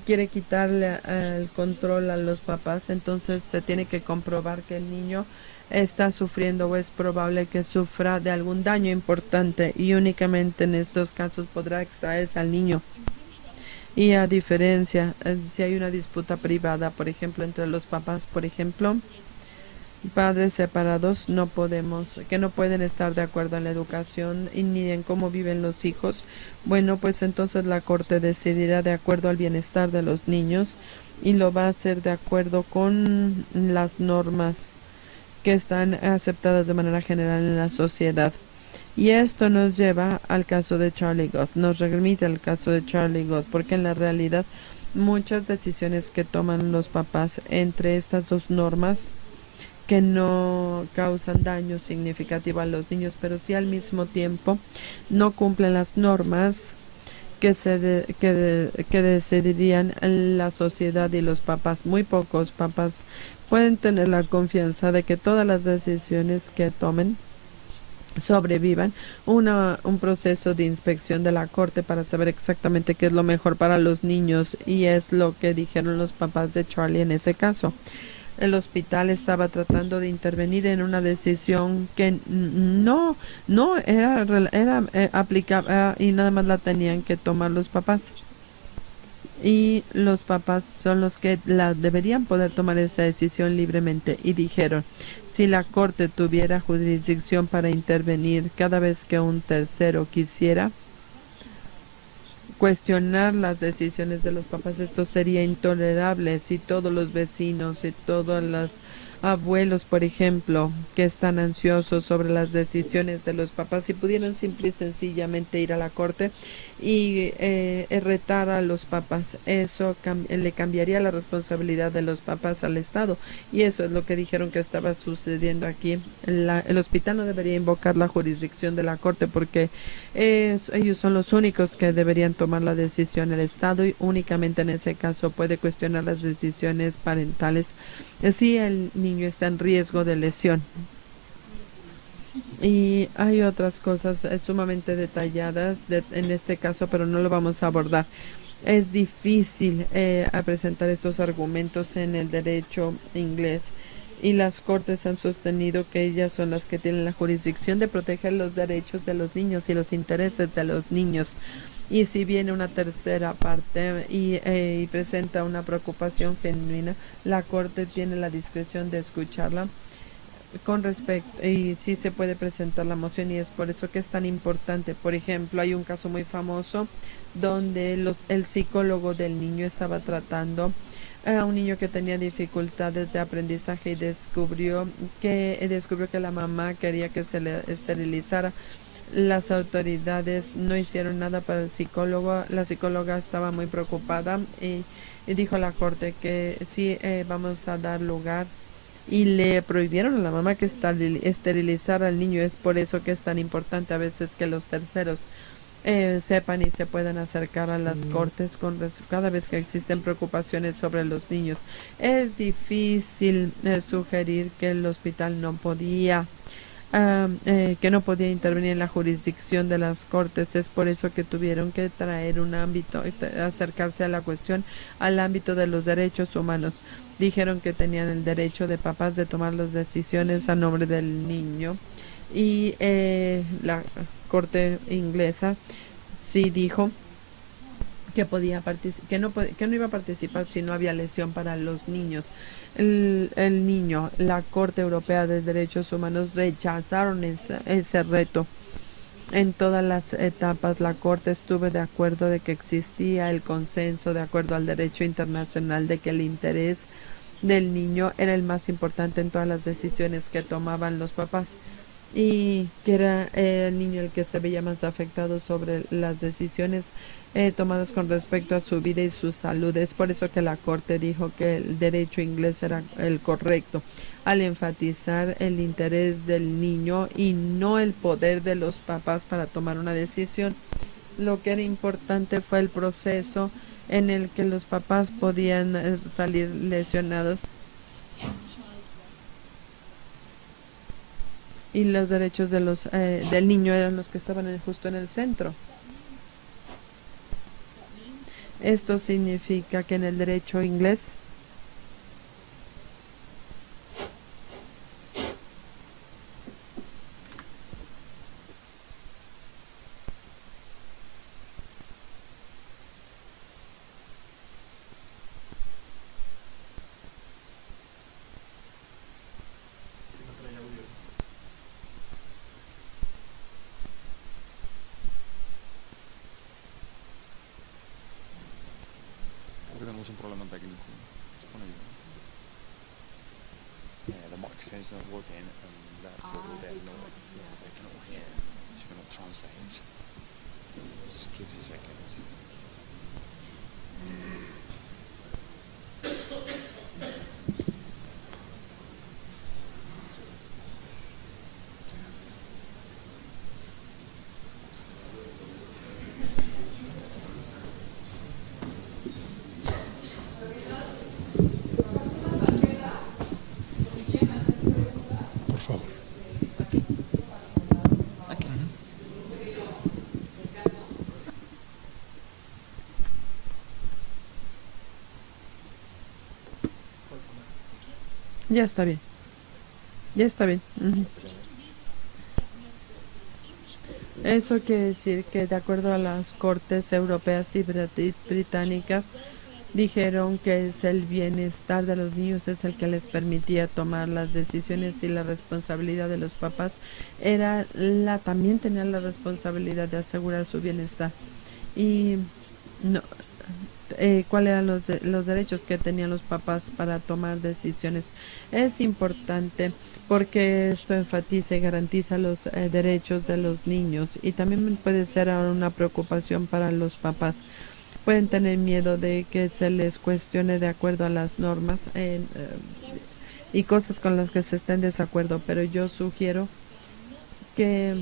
quiere quitarle el control a los papás, entonces se tiene que comprobar que el niño está sufriendo o es probable que sufra de algún daño importante, y únicamente en estos casos podrá extraerse al niño. Y a diferencia, si hay una disputa privada, por ejemplo, entre los papás, por ejemplo, padres separados que no pueden estar de acuerdo en la educación y ni en cómo viven los hijos, bueno, pues entonces la Corte decidirá de acuerdo al bienestar de los niños, y lo va a hacer de acuerdo con las normas que están aceptadas de manera general en la sociedad. Y esto nos lleva al caso de Charlie Gott, nos remite al caso de Charlie Gott, porque en la realidad muchas decisiones que toman los papás entre estas dos normas, que no causan daño significativo a los niños, pero sí al mismo tiempo no cumplen las normas que decidirían la sociedad y los papás. Muy pocos papás pueden tener la confianza de que todas las decisiones que tomen sobrevivan un proceso de inspección de la corte para saber exactamente qué es lo mejor para los niños, y es lo que dijeron los papás de Charlie en ese caso. El hospital estaba tratando de intervenir en una decisión que no era aplicable y nada más la tenían que tomar los papás. Y los papás son los que deberían poder tomar esa decisión libremente. Y dijeron, si la corte tuviera jurisdicción para intervenir cada vez que un tercero quisiera cuestionar las decisiones de los papás, esto sería intolerable. Si todos los vecinos y todos los abuelos, por ejemplo, que están ansiosos sobre las decisiones de los papás, si pudieran simple y sencillamente ir a la corte y retar a los papás, eso le cambiaría la responsabilidad de los papás al Estado, y eso es lo que dijeron que estaba sucediendo aquí. El hospital no debería invocar la jurisdicción de la corte porque ellos son los únicos que deberían tomar la decisión. El Estado y únicamente en ese caso puede cuestionar las decisiones parentales si el niño está en riesgo de lesión. Y hay otras cosas sumamente detalladas en este caso, pero no lo vamos a abordar. Es difícil presentar estos argumentos en el derecho inglés, y las cortes han sostenido que ellas son las que tienen la jurisdicción de proteger los derechos de los niños y los intereses de los niños. Y si viene una tercera parte y presenta una preocupación genuina, la corte tiene la discreción de escucharla con respecto, y sí se puede presentar la moción, y es por eso que es tan importante. Por ejemplo, hay un caso muy famoso donde el psicólogo del niño estaba tratando a un niño que tenía dificultades de aprendizaje y descubrió que la mamá quería que se le esterilizara. Las autoridades no hicieron nada para el psicólogo. La psicóloga estaba muy preocupada y dijo a la corte que sí, vamos a dar lugar, y le prohibieron a la mamá que esterilizara al niño. Es por eso que es tan importante a veces que los terceros sepan y se puedan acercar a las cortes cada vez que existen preocupaciones sobre los niños. Es difícil sugerir que el hospital no podía intervenir en la jurisdicción de las cortes. Es por eso que tuvieron que traer acercarse a la cuestión al ámbito de los derechos humanos. Dijeron que tenían el derecho de papás de tomar las decisiones a nombre del niño, y la corte inglesa sí dijo que no iba a participar si no había lesión para los niños. El niño, la Corte Europea de Derechos Humanos rechazaron ese reto. En todas las etapas la Corte estuvo de acuerdo de que existía el consenso de acuerdo al derecho internacional de que el interés del niño era el más importante en todas las decisiones que tomaban los papás, y que era el niño el que se veía más afectado sobre las decisiones tomadas con respecto a su vida y su salud. Es por eso que la Corte dijo que el derecho inglés era el correcto, al enfatizar el interés del niño y no el poder de los papás para tomar una decisión. Lo que era importante fue el proceso en el que los papás podían salir lesionados, y los derechos de del niño eran los que estaban justo en el centro. Esto significa que en el derecho inglés tenemos un problema técnico. The microphone is not working, and therefore they cannot hear. She cannot translate. Just give us a second. Ya está bien. Ya está bien. Eso quiere decir que de acuerdo a las cortes europeas y británicas, dijeron que es el bienestar de los niños es el que les permitía tomar las decisiones y la responsabilidad de los papás también tenían la responsabilidad de asegurar su bienestar. Y no, cuáles eran los derechos que tenían los papás para tomar decisiones. Es importante porque esto enfatiza y garantiza los derechos de los niños y también puede ser una preocupación para los papás. Pueden tener miedo de que se les cuestione de acuerdo a las normas y cosas con las que se estén en desacuerdo, pero yo sugiero que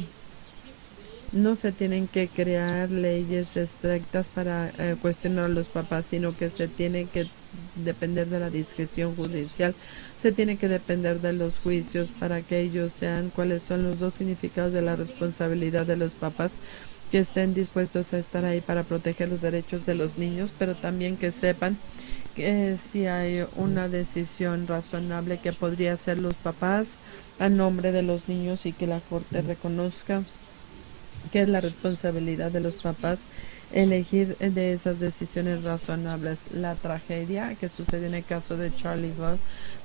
no se tienen que crear leyes estrictas para cuestionar a los papás, sino que se tiene que depender de la discreción judicial, se tiene que depender de los juicios para que ellos sean cuáles son los dos significados de la responsabilidad de los papás, que estén dispuestos a estar ahí para proteger los derechos de los niños, pero también que sepan que si hay una decisión razonable que podría hacer los papás a nombre de los niños y que la Corte reconozca que es la responsabilidad de los papás elegir de esas decisiones razonables. La tragedia que sucedió en el caso de Charlie Gold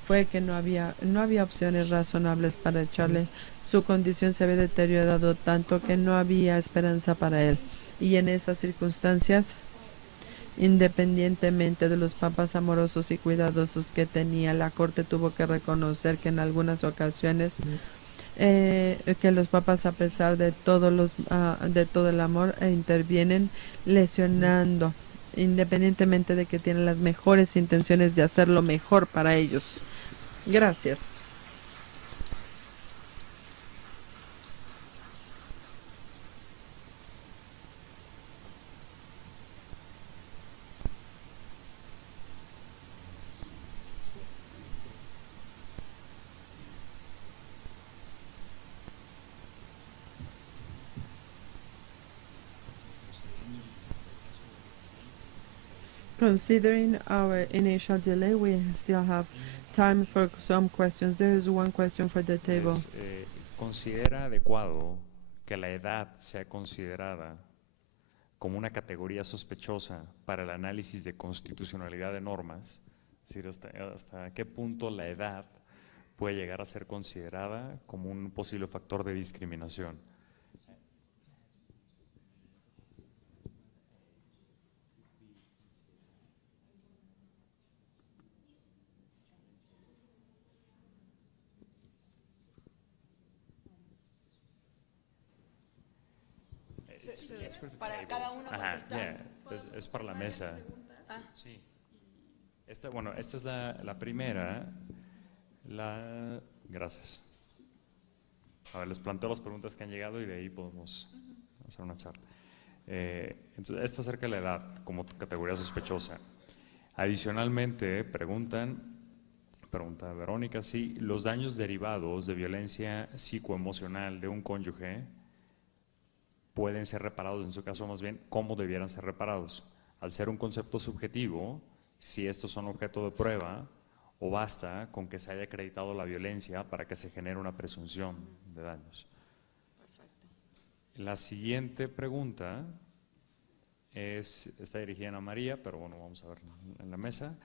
fue que no había opciones razonables para Charlie. Su condición se había deteriorado tanto que no había esperanza para él. Y en esas circunstancias, independientemente de los papás amorosos y cuidadosos que tenía, la Corte tuvo que reconocer que en algunas ocasiones que los papás, a pesar de de todo el amor, intervienen lesionando, independientemente de que tienen las mejores intenciones de hacer lo mejor para ellos. Gracias. Considering our initial delay, we still have time for some questions. There is one question for the table. ¿Considera adecuado que la edad sea considerada como una categoría sospechosa para el análisis de constitucionalidad de normas? Es decir, hasta qué punto la edad puede llegar a ser considerada como un posible factor de discriminación. Para cada uno contestar. Es para la mesa. Sí. Esta es la primera. Gracias. A ver, les planteo las preguntas que han llegado y de ahí podemos hacer una charla. Entonces, esta acerca de la edad como categoría sospechosa. Adicionalmente, pregunta Verónica, si los daños derivados de violencia psicoemocional de un cónyuge pueden ser reparados, en su caso más bien, ¿cómo debieran ser reparados? Al ser un concepto subjetivo, si estos son objeto de prueba, o basta con que se haya acreditado la violencia para que se genere una presunción de daños. Perfecto. La siguiente pregunta está dirigida a Ana María, pero bueno, vamos a ver en la mesa.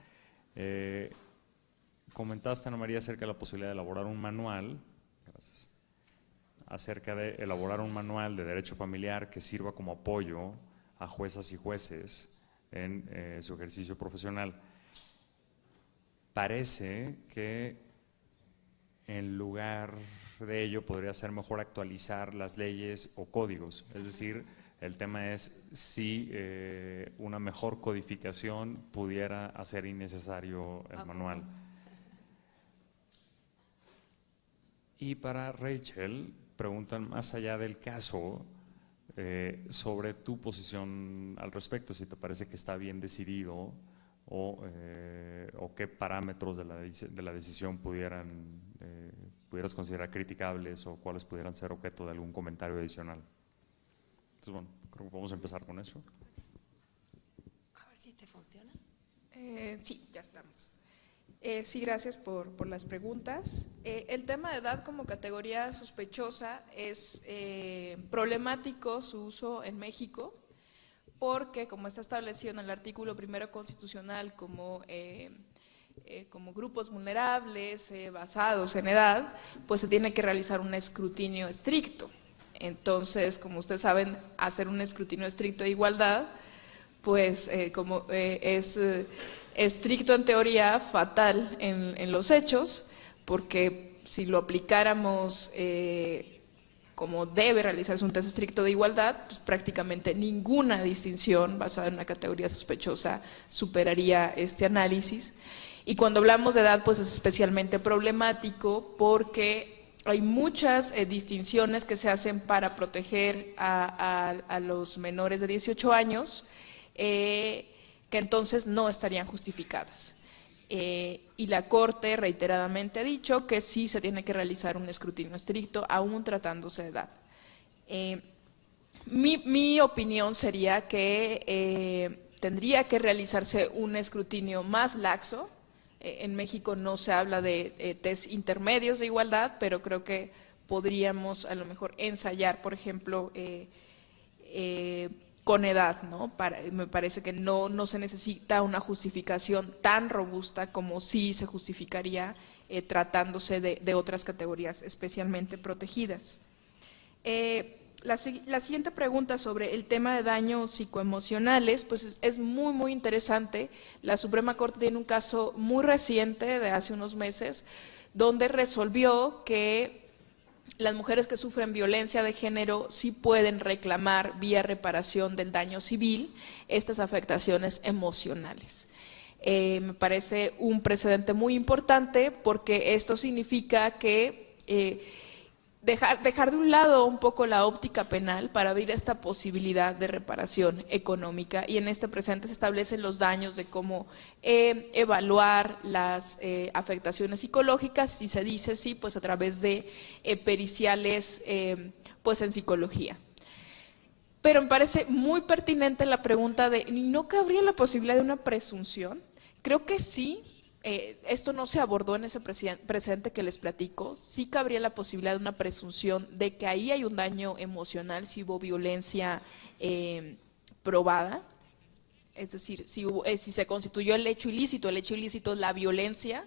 Comentaste, Ana María, acerca de la posibilidad de elaborar un manual. Gracias. Acerca de elaborar un manual de derecho familiar que sirva como apoyo a juezas y jueces en su ejercicio profesional. Parece que en lugar de ello podría ser mejor actualizar las leyes o códigos, es decir, el tema es si una mejor codificación pudiera hacer innecesario el manual. Y para Rachel, preguntan más allá del caso sobre tu posición al respecto, si te parece que está bien decidido o qué parámetros de la decisión pudieras considerar criticables o cuáles pudieran ser objeto de algún comentario adicional. Entonces, bueno, creo que podemos empezar con eso. A ver si este funciona. Sí, ya estamos. Sí, gracias por las preguntas. El tema de edad como categoría sospechosa es problemático su uso en México porque, como está establecido en el artículo 1 constitucional como grupos vulnerables basados en edad, pues se tiene que realizar un escrutinio estricto. Entonces, como ustedes saben, hacer un escrutinio estricto de igualdad, pues es estricto en teoría, fatal en los hechos, porque si lo aplicáramos como debe realizarse un test estricto de igualdad, pues prácticamente ninguna distinción basada en una categoría sospechosa superaría este análisis. Y cuando hablamos de edad, pues es especialmente problemático porque hay muchas distinciones que se hacen para proteger a los menores de 18 años, que entonces no estarían justificadas. Y la Corte reiteradamente ha dicho que sí se tiene que realizar un escrutinio estricto, aún tratándose de edad. Mi opinión sería que tendría que realizarse un escrutinio más laxo. En México no se habla de test intermedios de igualdad, pero creo que podríamos a lo mejor ensayar, por ejemplo, con edad, ¿no? Me parece que no se necesita una justificación tan robusta como sí se justificaría tratándose de otras categorías especialmente protegidas. La siguiente pregunta sobre el tema de daños psicoemocionales, pues es muy interesante. La Suprema Corte tiene un caso muy reciente de hace unos meses, donde resolvió que las mujeres que sufren violencia de género sí pueden reclamar vía reparación del daño civil estas afectaciones emocionales. Me parece un precedente muy importante porque esto significa que dejar de un lado un poco la óptica penal para abrir esta posibilidad de reparación económica, y en este presente se establecen los daños de cómo evaluar las afectaciones psicológicas, si se dice sí, pues a través de periciales pues en psicología. Pero me parece muy pertinente la pregunta de ¿no cabría la posibilidad de una presunción? Creo que sí. Esto no se abordó en ese precedente que les platico. Sí cabría la posibilidad de una presunción de que ahí hay un daño emocional si hubo violencia probada, es decir, si se constituyó el hecho ilícito es la violencia,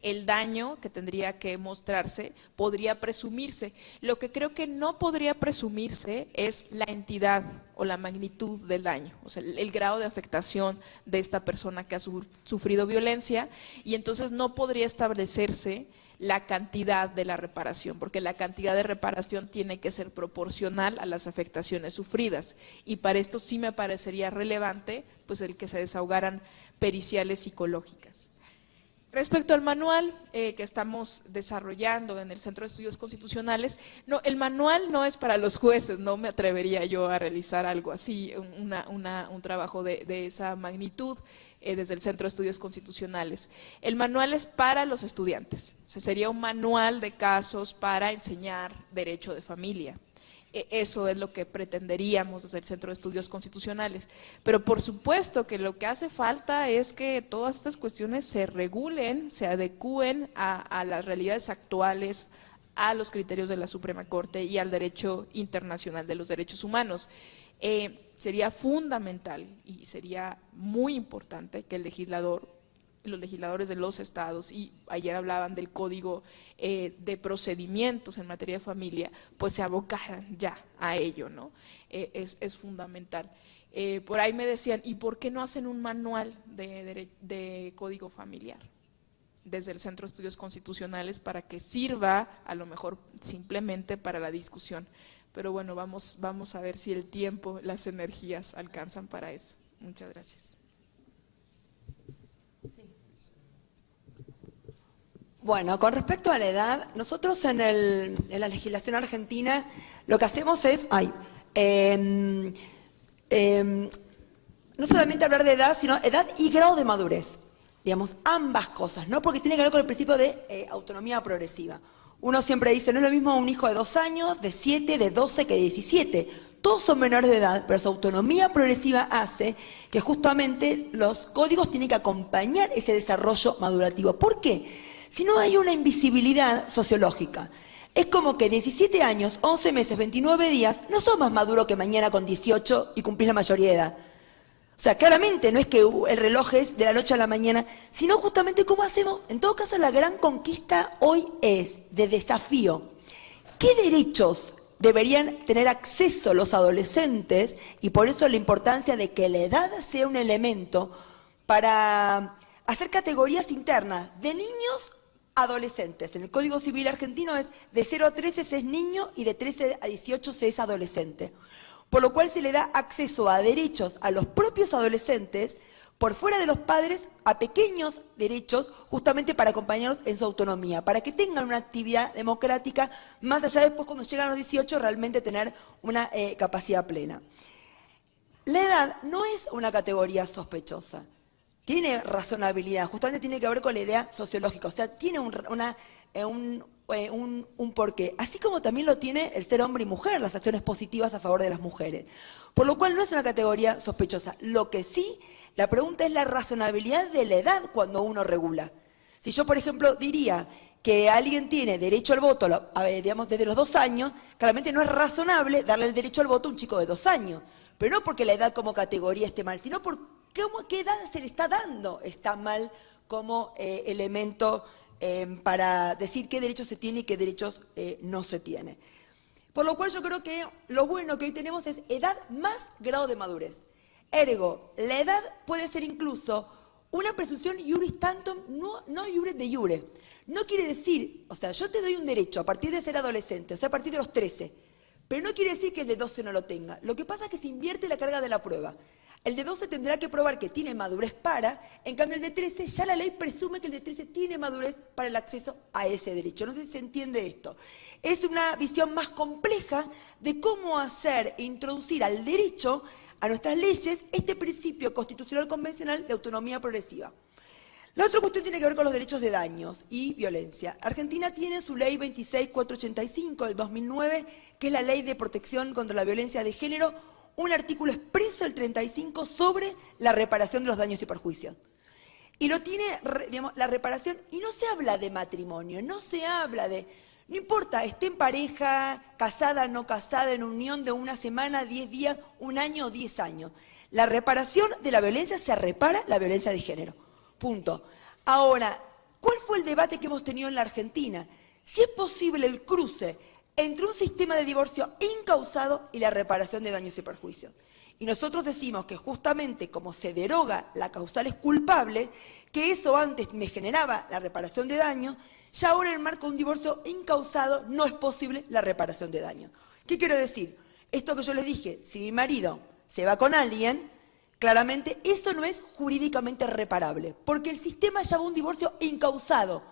el daño que tendría que mostrarse podría presumirse. Lo que creo que no podría presumirse es la entidad o la magnitud del daño, o sea, el grado de afectación de esta persona que ha sufrido violencia, y entonces no podría establecerse la cantidad de la reparación, porque la cantidad de reparación tiene que ser proporcional a las afectaciones sufridas, y para esto sí me parecería relevante pues el que se desahogaran periciales psicológicas. Respecto al manual que estamos desarrollando en el Centro de Estudios Constitucionales, no, el manual no es para los jueces, no me atrevería yo a realizar algo así, un trabajo de esa magnitud desde el Centro de Estudios Constitucionales. El manual es para los estudiantes, o sea, sería un manual de casos para enseñar derecho de familia. Eso es lo que pretenderíamos desde el Centro de Estudios Constitucionales. Pero por supuesto que lo que hace falta es que todas estas cuestiones se regulen, se adecúen a las realidades actuales, a los criterios de la Suprema Corte y al derecho internacional de los derechos humanos. Sería fundamental y sería muy importante que los legisladores de los estados, y ayer hablaban del código de procedimientos en materia de familia, pues se abocaran ya a ello, ¿no? Es fundamental. Por ahí me decían, ¿y por qué no hacen un manual de código familiar desde el Centro de Estudios Constitucionales para que sirva a lo mejor simplemente para la discusión? Pero bueno, vamos a ver si el tiempo, las energías alcanzan para eso. Muchas gracias. Bueno, con respecto a la edad, nosotros en la legislación argentina lo que hacemos es no solamente hablar de edad, sino edad y grado de madurez, digamos, ambas cosas, ¿no? Porque tiene que ver con el principio de autonomía progresiva. Uno siempre dice, no es lo mismo un hijo de 2 años, de 7, de 12 que de 17. Todos son menores de edad, pero su autonomía progresiva hace que justamente los códigos tienen que acompañar ese desarrollo madurativo. ¿Por qué? Si no hay una invisibilidad sociológica. Es como que 17 años, 11 meses, 29 días, no sos más maduro que mañana con 18 y cumplís la mayoría de edad. O sea, claramente no es que el reloj es de la noche a la mañana, sino justamente cómo hacemos. En todo caso, la gran conquista hoy es de desafío. ¿Qué derechos deberían tener acceso los adolescentes? Y por eso la importancia de que la edad sea un elemento para hacer categorías internas de niños adolescentes. En el Código Civil argentino es de 0 a 13 se es niño y de 13 a 18 se es adolescente. Por lo cual se le da acceso a derechos a los propios adolescentes, por fuera de los padres, a pequeños derechos, justamente para acompañarlos en su autonomía, para que tengan una actividad democrática, más allá después cuando llegan a los 18, realmente tener una capacidad plena. La edad no es una categoría sospechosa, tiene razonabilidad, justamente tiene que ver con la idea sociológica, o sea, tiene un porqué, así como también lo tiene el ser hombre y mujer, las acciones positivas a favor de las mujeres. Por lo cual no es una categoría sospechosa. Lo que sí, la pregunta es la razonabilidad de la edad cuando uno regula. Si yo, por ejemplo, diría que alguien tiene derecho al voto, digamos, desde los 2 años, claramente no es razonable darle el derecho al voto a un chico de 2 años. Pero no porque la edad como categoría esté mal, sino por qué edad se le está dando está mal como elemento para decir qué derechos se tiene y qué derechos no se tiene. Por lo cual yo creo que lo bueno que hoy tenemos es edad más grado de madurez. Ergo, la edad puede ser incluso una presunción iuris tantum, no iure de iure. No quiere decir, o sea, yo te doy un derecho a partir de ser adolescente, o sea, a partir de los 13, pero no quiere decir que el de 12 no lo tenga. Lo que pasa es que se invierte la carga de la prueba. El de 12 tendrá que probar que tiene madurez para, en cambio el de 13 ya la ley presume que el de 13 tiene madurez para el acceso a ese derecho. No sé si se entiende esto. Es una visión más compleja de cómo hacer e introducir al derecho, a nuestras leyes, este principio constitucional convencional de autonomía progresiva. La otra cuestión tiene que ver con los derechos de daños y violencia. Argentina tiene su ley 26485 del 2009, que es la ley de protección contra la violencia de género, un artículo expreso, el 35, sobre la reparación de los daños y perjuicios. Y lo tiene, digamos, la reparación, y no se habla de matrimonio, no se habla de, no importa, esté en pareja, casada, no casada, en unión de una semana, 10 días, 1 año o 10 años. La reparación de la violencia se repara la violencia de género. Punto. Ahora, ¿cuál fue el debate que hemos tenido en la Argentina? Si es posible el cruce entre un sistema de divorcio incausado y la reparación de daños y perjuicios. Y nosotros decimos que justamente como se deroga la causal es culpable, que eso antes me generaba la reparación de daños, ya ahora en el marco de un divorcio incausado no es posible la reparación de daños. ¿Qué quiero decir? Esto que yo les dije, si mi marido se va con alguien, claramente eso no es jurídicamente reparable, porque el sistema ya va a un divorcio incausado,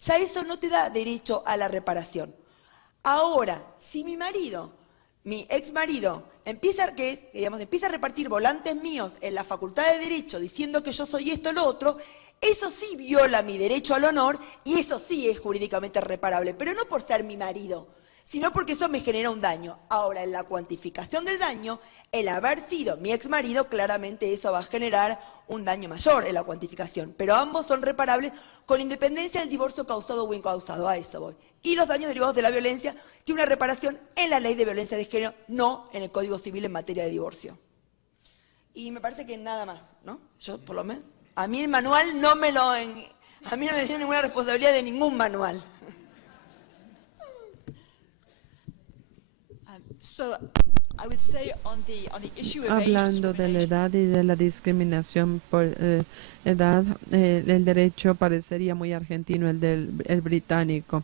ya eso no te da derecho a la reparación. Ahora, si mi marido, mi ex marido, empieza a repartir volantes míos en la Facultad de Derecho diciendo que yo soy esto o lo otro, eso sí viola mi derecho al honor y eso sí es jurídicamente reparable, pero no por ser mi marido, sino porque eso me genera un daño. Ahora, en la cuantificación del daño, el haber sido mi ex marido, claramente eso va a generar un daño mayor en la cuantificación, pero ambos son reparables con independencia del divorcio causado o incausado, a eso voy. Y los daños derivados de la violencia tiene una reparación en la ley de violencia de género, no en el Código Civil en materia de divorcio. Y me parece que nada más, ¿no? Yo, por lo menos, a mí el manual a mí no me dio ninguna responsabilidad de ningún manual. Hablando de la edad y de la discriminación por edad, el derecho parecería muy argentino, el británico.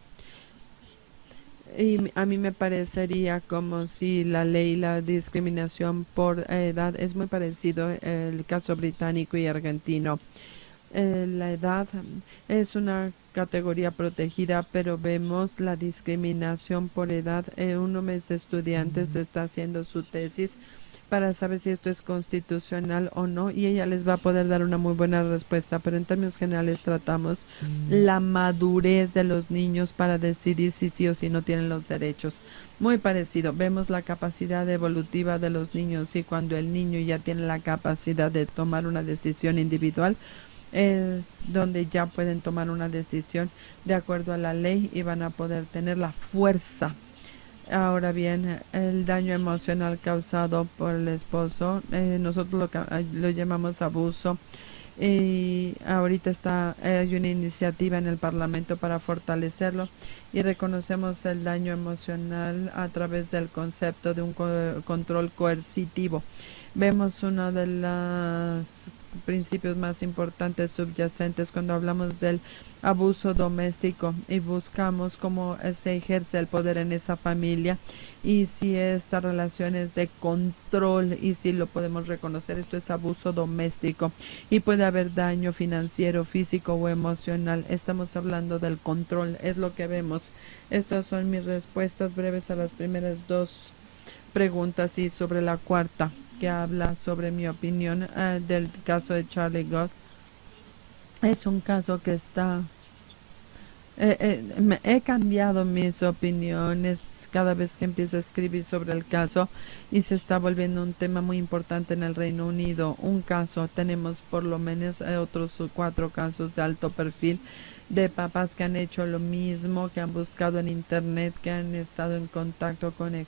Y a mí me parecería como si la ley, la discriminación por edad es muy parecido el caso británico y argentino. La edad es una categoría protegida, pero vemos la discriminación por edad. Uno de mis estudiantes está haciendo su tesis para saber si esto es constitucional o no, y ella les va a poder dar una muy buena respuesta, pero en términos generales tratamos la madurez de los niños para decidir si sí o si no tienen los derechos. Muy parecido, vemos la capacidad evolutiva de los niños, y cuando el niño ya tiene la capacidad de tomar una decisión individual, es donde ya pueden tomar una decisión de acuerdo a la ley y van a poder tener la fuerza. Ahora bien, el daño emocional causado por el esposo, nosotros lo llamamos abuso, y ahorita hay una iniciativa en el Parlamento para fortalecerlo, y reconocemos el daño emocional a través del concepto de un control coercitivo. Vemos uno de los principios más importantes subyacentes cuando hablamos del abuso doméstico, y buscamos cómo se ejerce el poder en esa familia, y si esta relación es de control, y si lo podemos reconocer. Esto es abuso doméstico, y puede haber daño financiero, físico o emocional. Estamos hablando del control, es lo que vemos. Estas son mis respuestas breves a las primeras dos preguntas, y sobre la cuarta, que habla sobre mi opinión del caso de Charlie Gard. Es un caso que he cambiado mis opiniones cada vez que empiezo a escribir sobre el caso, y se está volviendo un tema muy importante en el Reino Unido. Un caso, tenemos por lo menos otros 4 casos de alto perfil de papás que han hecho lo mismo, que han buscado en internet, que han estado en contacto con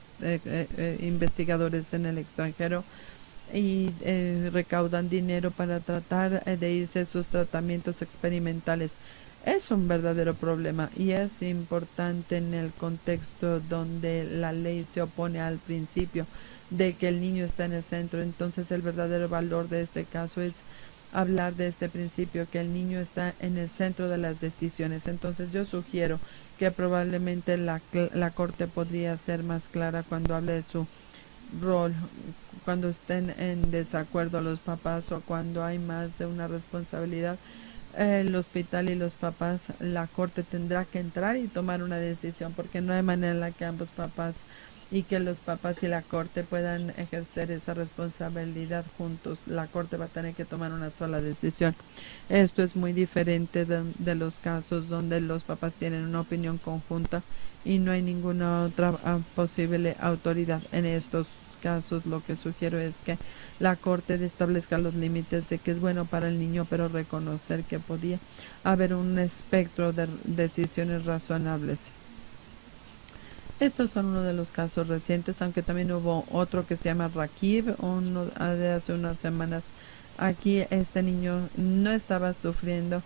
investigadores en el extranjero, y recaudan dinero para tratar de irse a sus tratamientos experimentales. Es un verdadero problema, y es importante en el contexto donde la ley se opone al principio de que el niño está en el centro. Entonces el verdadero valor de este caso es hablar de este principio, que el niño está en el centro de las decisiones. Entonces yo sugiero que probablemente la Corte podría ser más clara cuando hable de su rol, cuando estén en desacuerdo los papás, o cuando hay más de una responsabilidad. El hospital y los papás, la Corte tendrá que entrar y tomar una decisión, porque no hay manera en la que ambos papás, y que los papás y la Corte puedan ejercer esa responsabilidad juntos. La Corte va a tener que tomar una sola decisión. Esto es muy diferente de los casos donde los papás tienen una opinión conjunta y no hay ninguna otra posible autoridad. En estos casos lo que sugiero es que la Corte establezca los límites de que es bueno para el niño, pero reconocer que podía haber un espectro de decisiones razonables. Estos son uno de los casos recientes, aunque también hubo otro que se llama Rakib, uno de hace unas semanas. Aquí este niño no estaba sufriendo.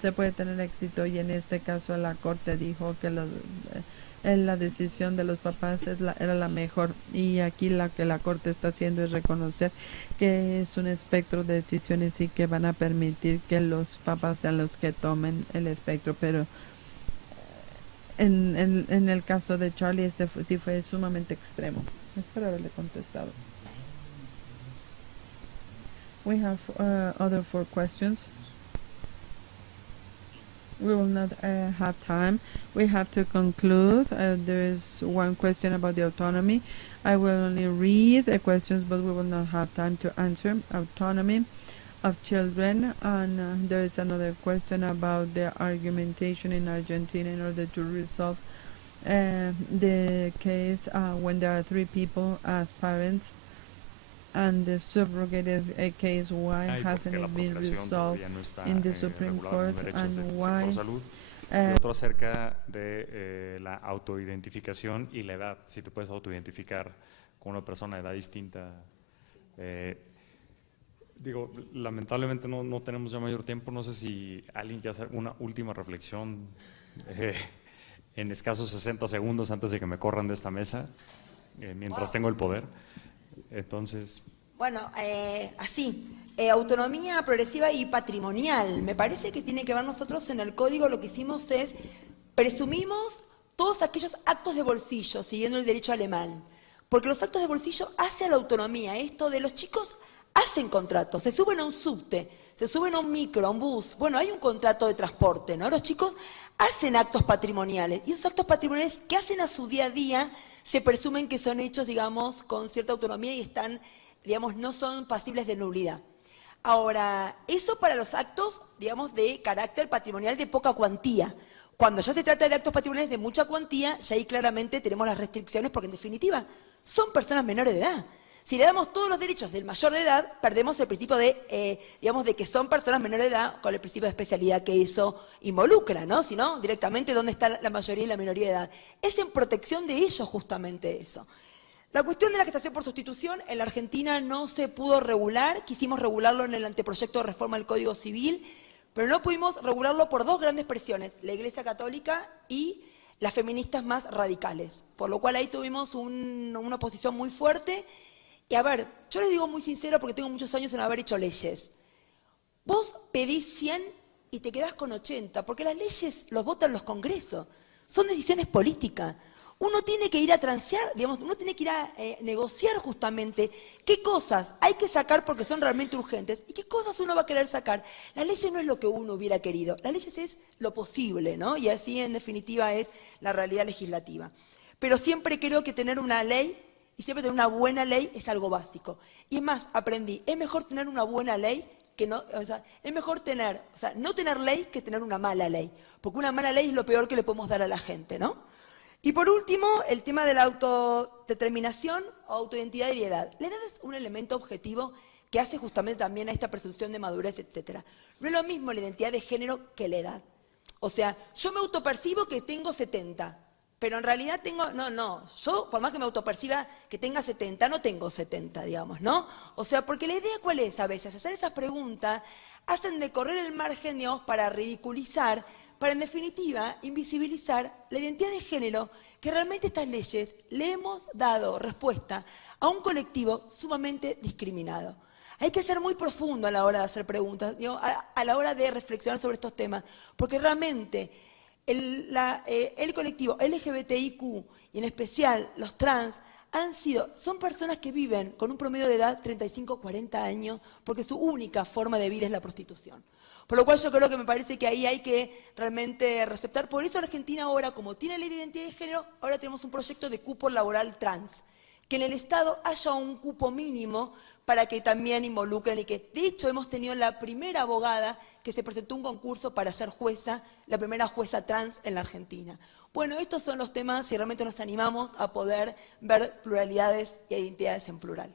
Se puede tener éxito, y en este caso la Corte dijo que la decisión de los papás era la mejor, y aquí lo que la Corte está haciendo es reconocer que es un espectro de decisiones y que van a permitir que los papás sean los que tomen el espectro. Pero en el caso de Charlie sí fue sumamente extremo. Espero haberle contestado. We have other 4 questions. We will not have time. We have to conclude. There is one question about the autonomy. I will only read the questions, but we will not have time to answer. Autonomy of children, and there is another question about the argumentation in Argentina in order to resolve the case when there are 3 people as parents, and the subrogated case, why hasn't it been resolved in the Supreme Court, and why? Y otro acerca de la autoidentificación y la edad, si te puedes autoidentificar con una persona de edad distinta. Digo, lamentablemente no tenemos ya mayor tiempo. No sé si alguien quiere hacer una última reflexión en escasos 60 segundos antes de que me corran de esta mesa, mientras tengo el poder. Entonces… Bueno, autonomía progresiva y patrimonial. Me parece que tiene que ver, nosotros en el código lo que hicimos es, presumimos todos aquellos actos de bolsillo, siguiendo el derecho alemán, porque los actos de bolsillo hacen la autonomía. Esto de los chicos hacen contratos, se suben a un subte, se suben a un micro, a un bus. Bueno, hay un contrato de transporte, ¿no? Los chicos hacen actos patrimoniales, y esos actos patrimoniales que hacen a su día a día se presumen que son hechos, digamos, con cierta autonomía y están, digamos, no son pasibles de nulidad. Ahora, eso para los actos, digamos, de carácter patrimonial de poca cuantía. Cuando ya se trata de actos patrimoniales de mucha cuantía, ya ahí claramente tenemos las restricciones porque en definitiva son personas menores de edad. Si le damos todos los derechos del mayor de edad, perdemos el principio de, digamos, de que son personas menores de edad con el principio de especialidad que eso involucra, ¿no? Si no, directamente, ¿dónde está la mayoría y la minoría de edad? Es en protección de ellos justamente eso. La cuestión de la gestación por sustitución en la Argentina no se pudo regular, quisimos regularlo en el anteproyecto de reforma del Código Civil, pero no pudimos regularlo por dos grandes presiones, la Iglesia Católica y las feministas más radicales, por lo cual ahí tuvimos una oposición muy fuerte. Y a ver, yo les digo muy sincero porque tengo muchos años en haber hecho leyes. Vos pedís 100 y te quedás con 80, porque las leyes los votan los congresos, son decisiones políticas. Uno tiene que ir a transear, digamos, uno tiene que ir a negociar justamente qué cosas hay que sacar porque son realmente urgentes y qué cosas uno va a querer sacar. Las leyes no es lo que uno hubiera querido, las leyes es lo posible, ¿no? Y así en definitiva es la realidad legislativa. Pero siempre creo que tener una ley y siempre tener una buena ley es algo básico. Y es más, aprendí, es mejor tener una buena ley que no, o sea, es mejor tener, o sea, no tener ley que tener una mala ley, porque una mala ley es lo peor que le podemos dar a la gente, ¿no? Y por último, el tema de la autodeterminación o autoidentidad y edad. La edad es un elemento objetivo que hace justamente también a esta presunción de madurez, etc. No es lo mismo la identidad de género que la edad. O sea, yo me autopercibo que tengo 70, pero en realidad tengo, yo por más que me autoperciba que tenga 70, no tengo 70, digamos, ¿no? O sea, porque la idea ¿cuál es a veces? Hacer esas preguntas hacen de correr el margen, digamos, para ridiculizar, para en definitiva invisibilizar la identidad de género que realmente estas leyes le hemos dado respuesta a un colectivo sumamente discriminado. Hay que ser muy profundo a la hora de hacer preguntas, a la hora de reflexionar sobre estos temas, porque realmente el colectivo LGBTIQ y en especial los trans son personas que viven con un promedio de edad 35-40 años porque su única forma de vida es la prostitución. Por lo cual yo creo que me parece que ahí hay que realmente receptar. Por eso Argentina ahora, como tiene ley de identidad de género, ahora tenemos un proyecto de cupo laboral trans. Que en el Estado haya un cupo mínimo para que también involucren y que, de hecho, hemos tenido la primera abogada que se presentó un concurso para ser jueza, la primera jueza trans en la Argentina. Bueno, estos son los temas si realmente nos animamos a poder ver pluralidades e identidades en plural.